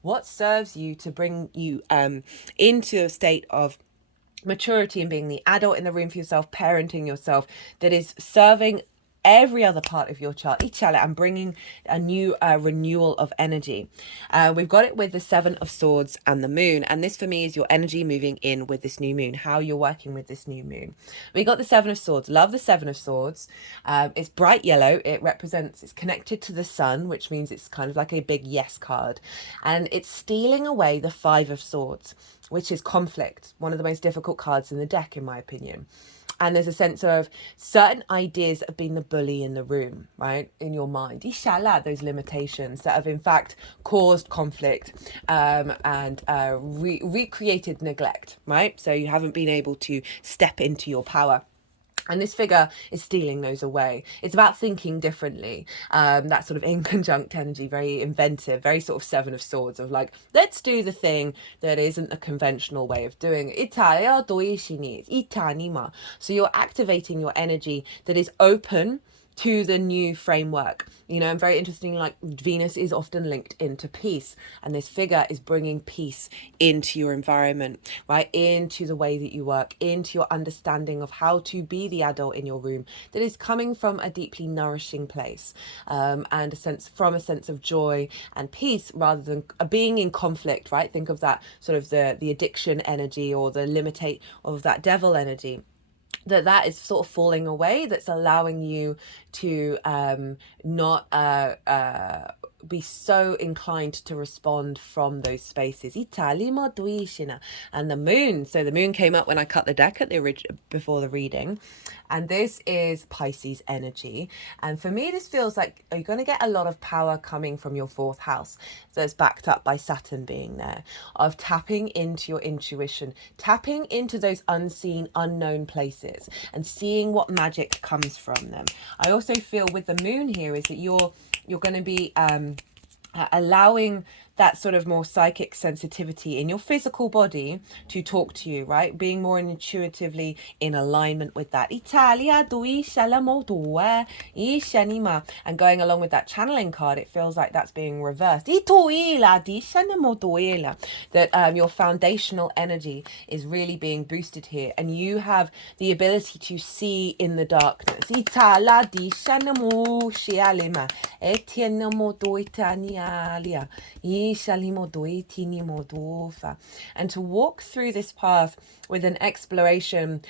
What serves you to bring you into a state of maturity and being the adult in the room for yourself, parenting yourself, that is serving every other part of your chart, and bringing a new renewal of energy. We've got it with the Seven of Swords and the Moon, and this for me is your energy moving in with this new moon, how you're working with this new moon. We got the Seven of Swords. Love the Seven of Swords. It's bright yellow. It represents, it's connected to the sun, which means it's kind of like a big yes card, and it's stealing away the Five of Swords, which is conflict, one of the most difficult cards in the deck, in my opinion. And there's a sense of certain ideas of being the bully in the room, right? In your mind. Inshallah, those limitations that have in fact caused conflict and recreated neglect, right? So you haven't been able to step into your power. And this figure is stealing those away. It's about thinking differently. That sort of in conjunct energy, very inventive, very sort of Seven of Swords of like, let's do the thing that isn't a conventional way of doing it. So you're activating your energy that is open to the new framework, you know. And very interesting, like Venus is often linked into peace, and this figure is bringing peace into your environment, right, into the way that you work, into your understanding of how to be the adult in your room that is coming from a deeply nourishing place, and a sense of joy and peace rather than being in conflict, right? Think of that sort of the addiction energy or the limitate of that devil energy. That is sort of falling away, that's allowing you to not be so inclined to respond from those spaces. And the moon, so the moon came up when I cut the deck at the before the reading, and this is Pisces energy. And for me, this feels like you're going to get a lot of power coming from your fourth house, that's backed up by Saturn being there, of tapping into your intuition, tapping into those unseen, unknown places and seeing what magic comes from them. I also feel with the moon here is that you're going to be allowing that sort of more psychic sensitivity in your physical body to talk to you, right? Being more intuitively in alignment with that. And going along with that channeling card, it feels like that's being reversed. That your foundational energy is really being boosted here, and you have the ability to see in the darkness. And to walk through this path with an exploration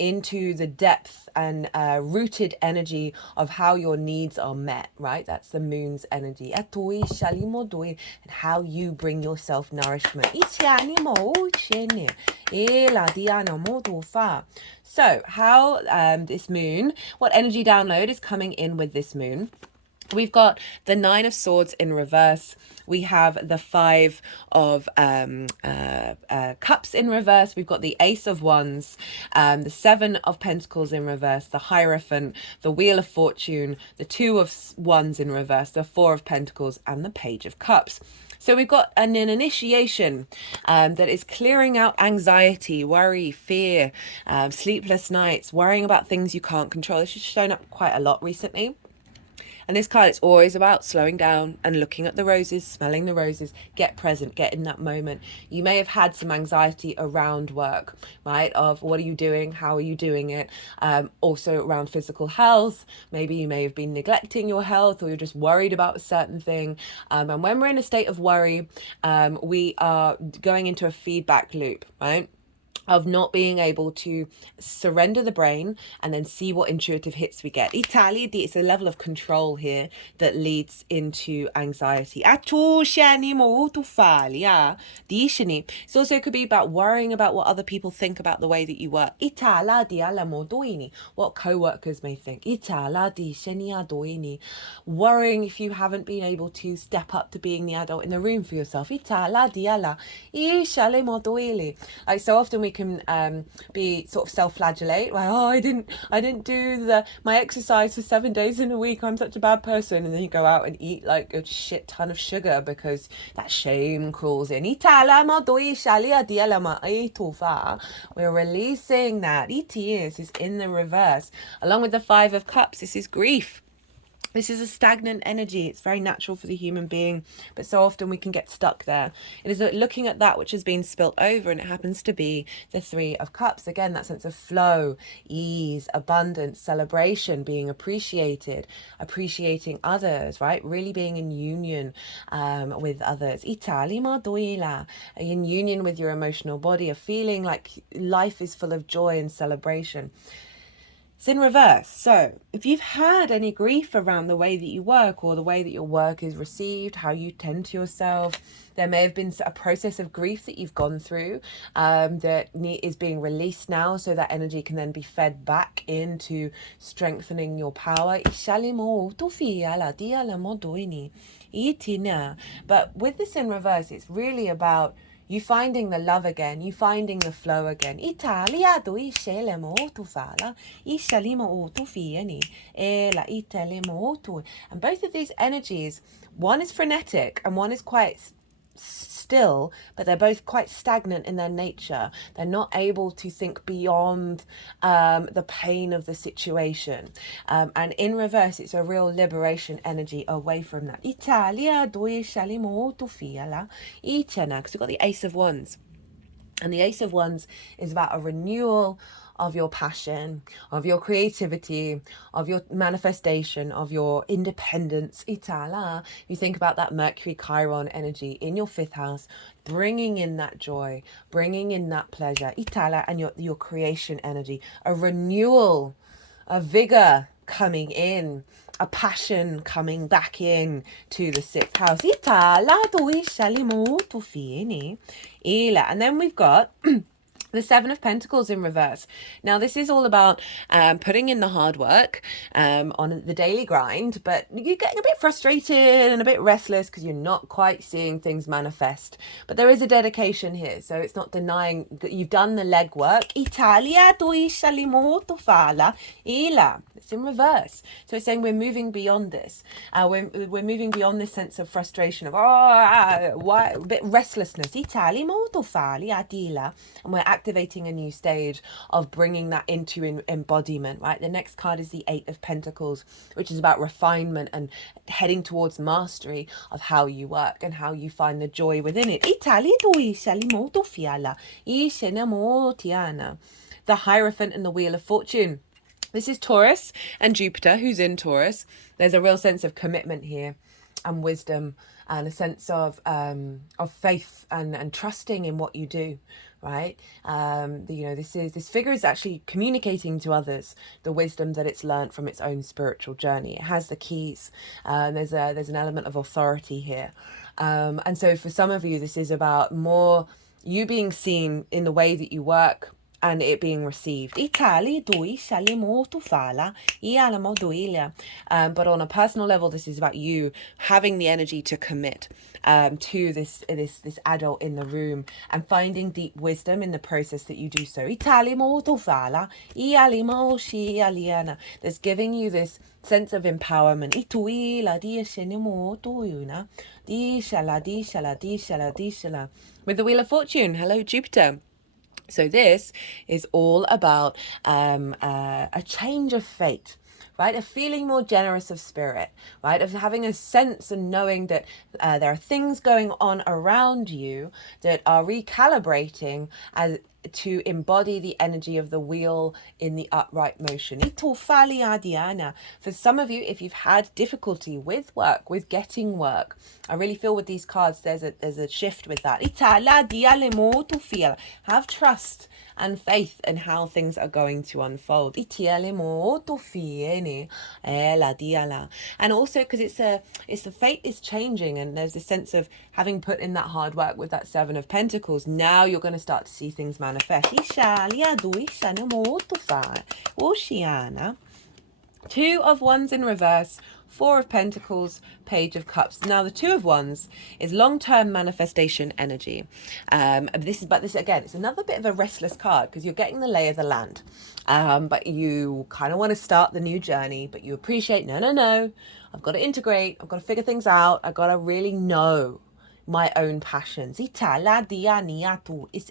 into the depth and rooted energy of how your needs are met, right? That's the moon's energy. And how you bring yourself nourishment. So how this moon, what energy download is coming in with this moon? We've got the Nine of Swords in reverse. We have the Five of Cups in reverse. We've got the Ace of Wands, the Seven of Pentacles in reverse, the Hierophant, the Wheel of Fortune, the Two of Wands in reverse, the Four of Pentacles, and the Page of Cups. So we've got an initiation that is clearing out anxiety, worry, fear, sleepless nights, worrying about things you can't control. This has shown up quite a lot recently. And this card, it's always about slowing down and looking at the roses, smelling the roses, get present, get in that moment. You may have had some anxiety around work, right? Of what are you doing? How are you doing it? Also around physical health. Maybe you may have been neglecting your health, or you're just worried about a certain thing. And when we're in a state of worry, we are going into a feedback loop, right? Of not being able to surrender the brain and then see what intuitive hits we get. It's a level of control here that leads into anxiety. It also could be about worrying about what other people think about the way that you work. What co-workers may think. Worrying if you haven't been able to step up to being the adult in the room for yourself. Like so often we can be sort of self-flagellate, like, oh, I didn't do my exercise for 7 days in a week, I'm such a bad person, and then you go out and eat like a shit ton of sugar because that shame crawls in. We're releasing that. This is in the reverse. Along with the Five of Cups, this is grief. This is a stagnant energy. It's very natural for the human being, but so often we can get stuck there. It is looking at that which has been spilt over, and it happens to be the Three of Cups. Again, that sense of flow, ease, abundance, celebration, being appreciated, appreciating others, right? Really being in union with others. In union with your emotional body, a feeling like life is full of joy and celebration. It's in reverse. So if you've had any grief around the way that you work or the way that your work is received, how you tend to yourself, there may have been a process of grief that you've gone through that is being released now, so that energy can then be fed back into strengthening your power. But with this in reverse, it's really about you finding the love again, you finding the flow again. Italia do ishele motu fala, ishalima otu fieni, ela itele motu. And both of these energies, one is frenetic and one is quite still, but they're both quite stagnant in their nature. They're not able to think beyond the pain of the situation. And in reverse, it's a real liberation energy away from that. Italia due shalimo tu fiala itena, because we've got the Ace of Wands. And the Ace of Wands is about a renewal of your passion, of your creativity, of your manifestation, of your independence. Itala, you think about that Mercury Chiron energy in your 5th house, bringing in that joy, bringing in that pleasure. Itala, and your creation energy, a renewal, a vigor coming in, a passion coming back in to the 6th house. And then we've got the Seven of Pentacles in reverse. Now, this is all about putting in the hard work on the daily grind, but you're getting a bit frustrated and a bit restless because you're not quite seeing things manifest. But there is a dedication here, so it's not denying that you've done the legwork. Italia tu ishalimoto fala ila. It's in reverse. So it's saying we're moving beyond this. We're moving beyond this sense of frustration of why a bit restlessness. Italia moto fali adila, and we're activating a new stage of bringing that into embodiment, right? The next card is the Eight of Pentacles, which is about refinement and heading towards mastery of how you work and how you find the joy within it. The Hierophant and the Wheel of Fortune. This is Taurus and Jupiter, who's in Taurus. There's a real sense of commitment here and wisdom and a sense of faith and trusting in what you do, right? This figure is actually communicating to others the wisdom that it's learned from its own spiritual journey. It has the keys. There's an element of authority here. And so for some of you, this is about more you being seen in the way that you work, and it being received. But on a personal level, this is about you having the energy to commit to this adult in the room and finding deep wisdom in the process that you do so. That's giving you this sense of empowerment. With the Wheel of Fortune, hello Jupiter. So this is all about a change of fate, right? Of feeling more generous of spirit, right? Of having a sense and knowing that there are things going on around you that are recalibrating as to embody the energy of the wheel in the upright motion. For some of you, if you've had difficulty with work, with getting work, I really feel with these cards there's a shift with that. Have trust and faith in how things are going to unfold. And also because it's the fate is changing, and there's a sense of having put in that hard work with that Seven of Pentacles. Now you're going to start to see things manifest. Two of Wands in reverse, Four of Pentacles, Page of Cups. Now the Two of Wands is long-term manifestation energy. This again, it's another bit of a restless card because you're getting the lay of the land, but you kind of want to start the new journey, but you appreciate no, I've got to integrate, I've got to figure things out, I've got to really know my own passions. It's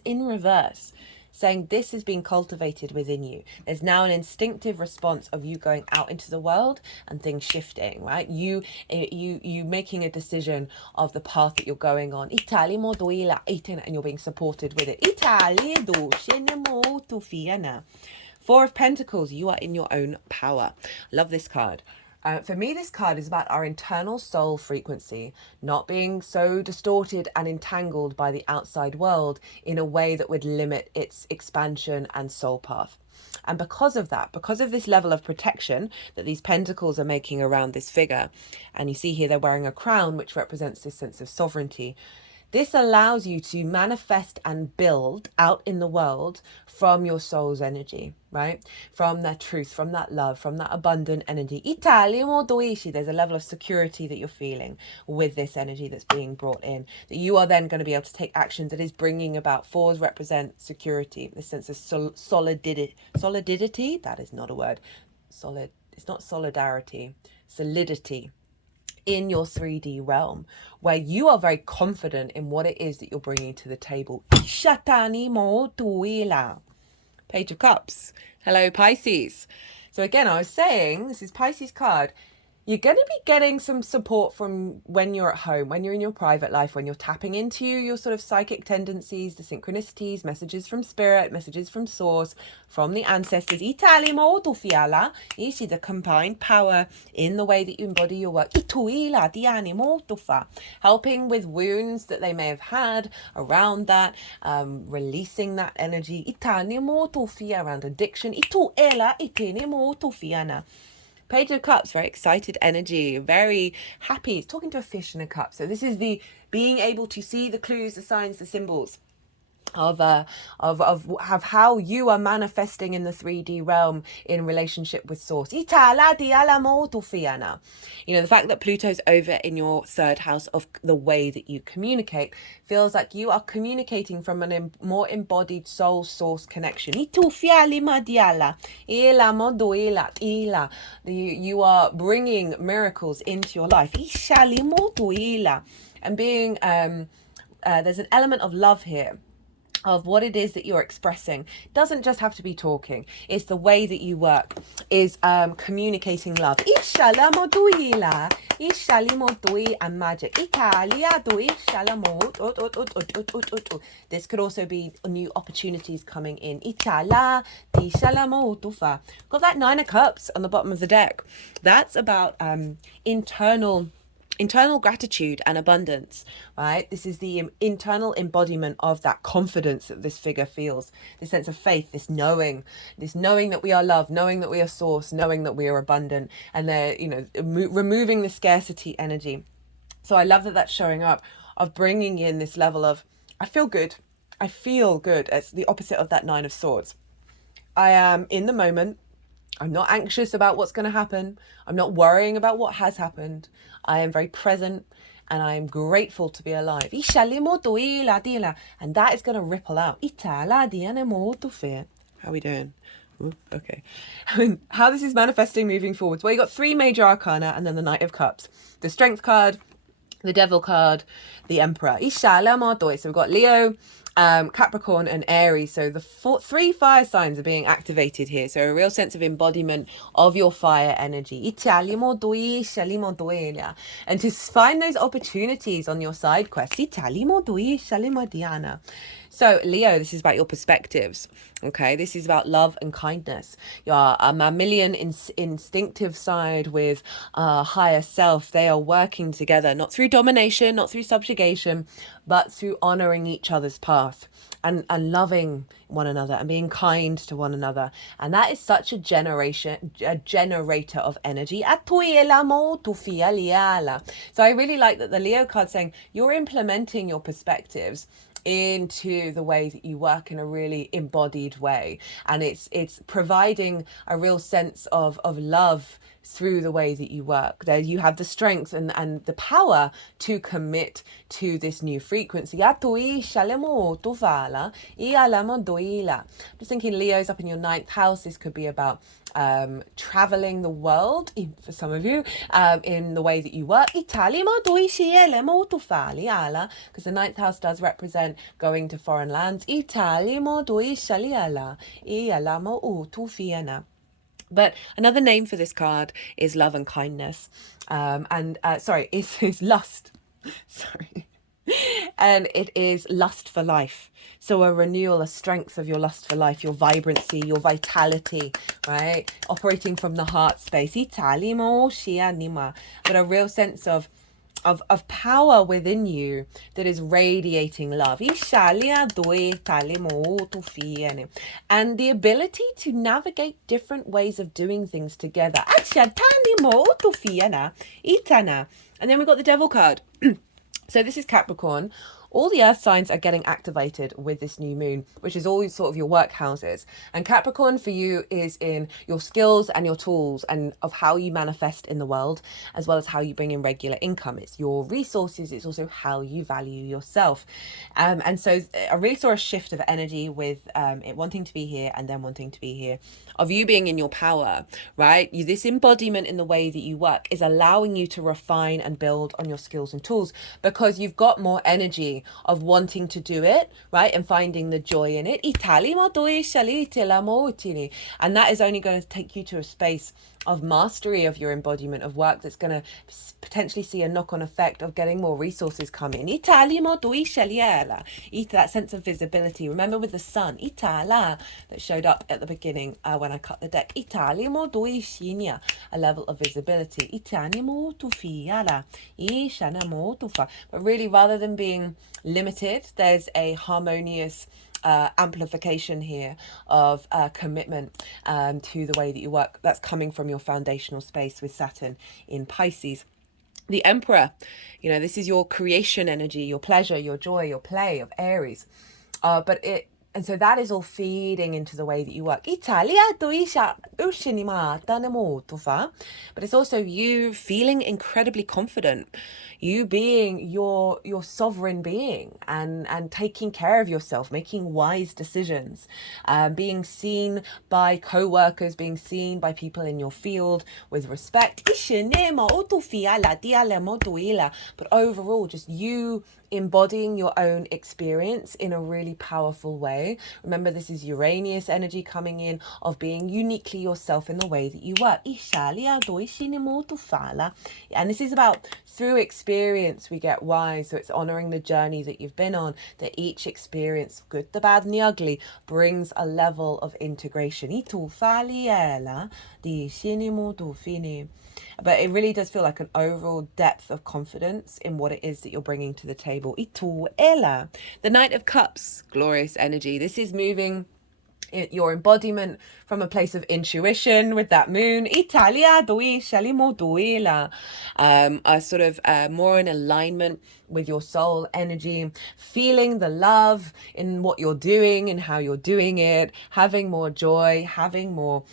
in reverse. saying this is being cultivated within you. There's now an instinctive response of you going out into the world and things shifting, right? You making a decision of the path that you're going on. And you're being supported with it. Four of Pentacles, you are in your own power. Love this card. For me, this card is about our internal soul frequency not being so distorted and entangled by the outside world in a way that would limit its expansion and soul path. And because of that, because of this level of protection that these pentacles are making around this figure, and you see here they're wearing a crown, which represents this sense of sovereignty, this allows you to manifest and build out in the world from your soul's energy, right? From that truth, from that love, from that abundant energy. There's a level of security that you're feeling with this energy that's being brought in, that you are then going to be able to take actions that is bringing about. Fours represent security, this sense of solidity. Solidity, that is not a word. Solid, it's not solidarity, solidity in your 3D realm, where you are very confident in what it is that you're bringing to the table. Page of Cups. Hello, Pisces. So again, I was saying, this is Pisces card. You're going to be getting some support from when you're at home, when you're in your private life, when you're tapping into your sort of psychic tendencies, the synchronicities, messages from spirit, messages from source, from the ancestors. You see the combined power in the way that you embody your work. Helping with wounds that they may have had around that, releasing that energy. Around addiction. Page of Cups, very excited energy, very happy. It's talking to a fish in a cup. So this is the being able to see the clues, the signs, the symbols of how you are manifesting in the 3D realm in relationship with source. You know, the fact that Pluto's over in your third house of the way that you communicate feels like you are communicating from a more embodied soul source connection. You are bringing miracles into your life. And being there's an element of love here, of what it is that you're expressing. It doesn't just have to be talking. It's the way that you work, is communicating love. And magic. This could also be new opportunities coming in. Got that Nine of Cups on the bottom of the deck. That's about internal gratitude and abundance, right? This is the internal embodiment of that confidence that this figure feels, this sense of faith, this knowing that we are loved, knowing that we are source, knowing that we are abundant, and they're, you know, removing the scarcity energy. So I love that that's showing up, of bringing in this level of, I feel good. It's the opposite of that Nine of Swords. I am in the moment. I'm not anxious about what's going to happen. I'm not worrying about what has happened. I am very present and I am grateful to be alive. And that is going to ripple out. How are we doing? Ooh, okay. How this is manifesting moving forwards. Well, you got three major arcana and then the Knight of Cups. The Strength card, the Devil card, the Emperor. So we've got Leo, Capricorn and Aries. So the three fire signs are being activated here. So a real sense of embodiment of your fire energy. And to find those opportunities on your side quest. So Leo, this is about your perspectives. Okay, this is about love and kindness. Your mammalian instinctive side with higher self, they are working together, not through domination, not through subjugation, but through honoring each other's path and loving one another and being kind to one another. And that is such a generator of energy. So I really like that the Leo card saying you're implementing your perspectives into the way that you work in a really embodied way, and it's providing a real sense of love through the way that you work. There you have the strength and the power to commit to this new frequency. Just thinking Leo's up in your ninth house. This could be about traveling the world, for some of you, in the way that you work. Because the ninth house does represent going to foreign lands. But another name for this card is love and kindness. Sorry, is lust. Sorry. And it is lust for life. So a renewal, a strength of your lust for life, your vibrancy, your vitality, right? Operating from the heart space. But a real sense of power within you that is radiating love. And the ability to navigate different ways of doing things together. And then we've got the devil card. So this is Capricorn. All the earth signs are getting activated with this new moon, which is all sort of your work houses. And Capricorn for you is in your skills and your tools and of how you manifest in the world, as well as how you bring in regular income. It's your resources. It's also how you value yourself. And so I really saw a shift of energy with it wanting to be here and then wanting to be here, of you being in your power, right? This embodiment in the way that you work is allowing you to refine and build on your skills and tools, because you've got more energy of wanting to do it, right? And finding the joy in it. And that is only going to take you to a space of mastery of your embodiment of work that's going to potentially see a knock-on effect of getting more resources coming. That sense of visibility. Remember with the sun, that showed up at the beginning when I cut the deck. A level of visibility. But really, rather than being limited, there's a harmonious amplification here of commitment to the way that you work that's coming from your foundational space with Saturn in Pisces. The Emperor, this is your creation energy, your pleasure, your joy, your play of Aries. And so that is all feeding into the way that you work. But it's also you feeling incredibly confident, you being your sovereign being and taking care of yourself, making wise decisions, being seen by co-workers, being seen by people in your field with respect. But overall, just you embodying your own experience in a really powerful way. Remember, this is Uranus energy coming in of being uniquely yourself in the way that you work. And this is about through experience we get wise. So it's honoring the journey that you've been on, that each experience, good, the bad and the ugly, brings a level of integration. But it really does feel like an overall depth of confidence in what it is that you're bringing to the table. The Knight of Cups, glorious energy. This is moving your embodiment from a place of intuition with that moon. A sort of more in alignment with your soul energy, feeling the love in what you're doing and how you're doing it, having more joy, having more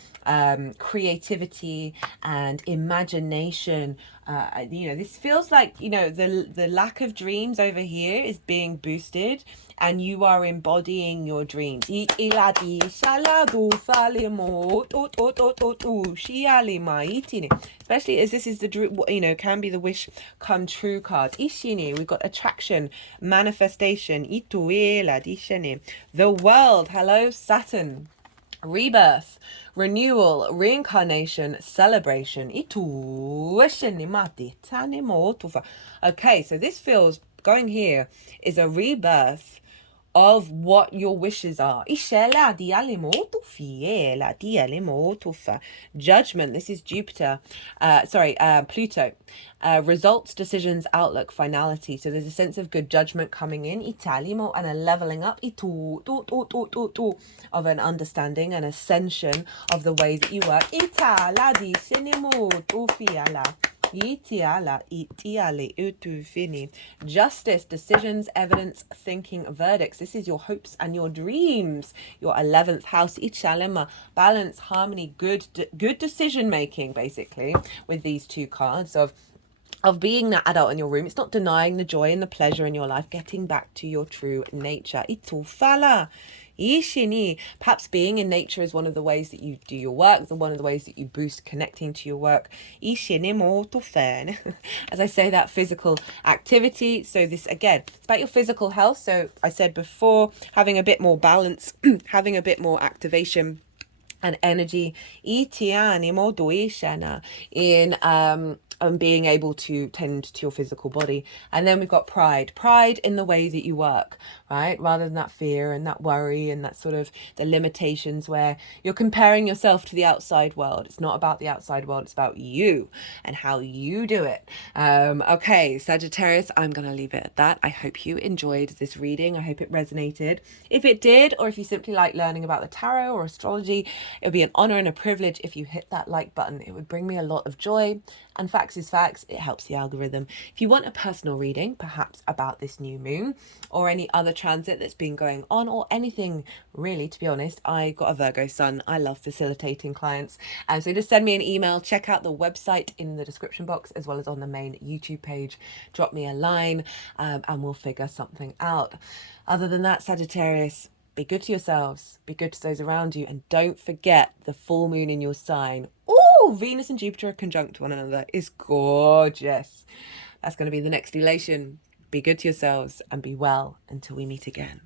creativity and imagination. This feels like, the lack of dreams over here is being boosted and you are embodying your dreams. Especially as this is the, can be the wish come true card. We've got attraction, manifestation. The world, hello Saturn. Rebirth, renewal, reincarnation, celebration. Okay, so this feels, going here, is a rebirth of what your wishes are. Judgment, this is Jupiter, Pluto. Results, decisions, outlook, finality. So there's a sense of good judgment coming in, and a leveling up of an understanding, an ascension of the way that you work. Justice, decisions, evidence, thinking, verdicts. This is your hopes and your dreams. Your 11th house, balance, harmony, good decision making, basically, with these two cards of of being that adult in your room. It's not denying the joy and the pleasure in your life, getting back to your true nature. Itufala. Ishini. Perhaps being in nature is one of the ways that you do your work, one of the ways that you boost connecting to your work. Ishini mo tufen. As I say, that physical activity. So this, again, it's about your physical health. So I said before, having a bit more balance, having a bit more activation and energy in being able to tend to your physical body. And then we've got pride in the way that you work, right? Rather than that fear and that worry and that sort of the limitations where you're comparing yourself to the outside world. It's not about the outside world, it's about you and how you do it. Okay, Sagittarius, I'm going to leave it at that. I hope you enjoyed this reading. I hope it resonated. If it did, or if you simply like learning about the tarot or astrology, it would be an honor and a privilege if you hit that like button. It would bring me a lot of joy. And facts is facts. It helps the algorithm. If you want a personal reading, perhaps about this new moon or any other transit that's been going on or anything really, to be honest, I got a Virgo sun. I love facilitating clients. So just send me an email. Check out the website in the description box as well as on the main YouTube page. Drop me a line and we'll figure something out. Other than that, Sagittarius, be good to yourselves, be good to those around you, and don't forget the full moon in your sign. Oh, Venus and Jupiter are conjunct one another. Is gorgeous. That's going to be the next elation. Be good to yourselves and be well until we meet again.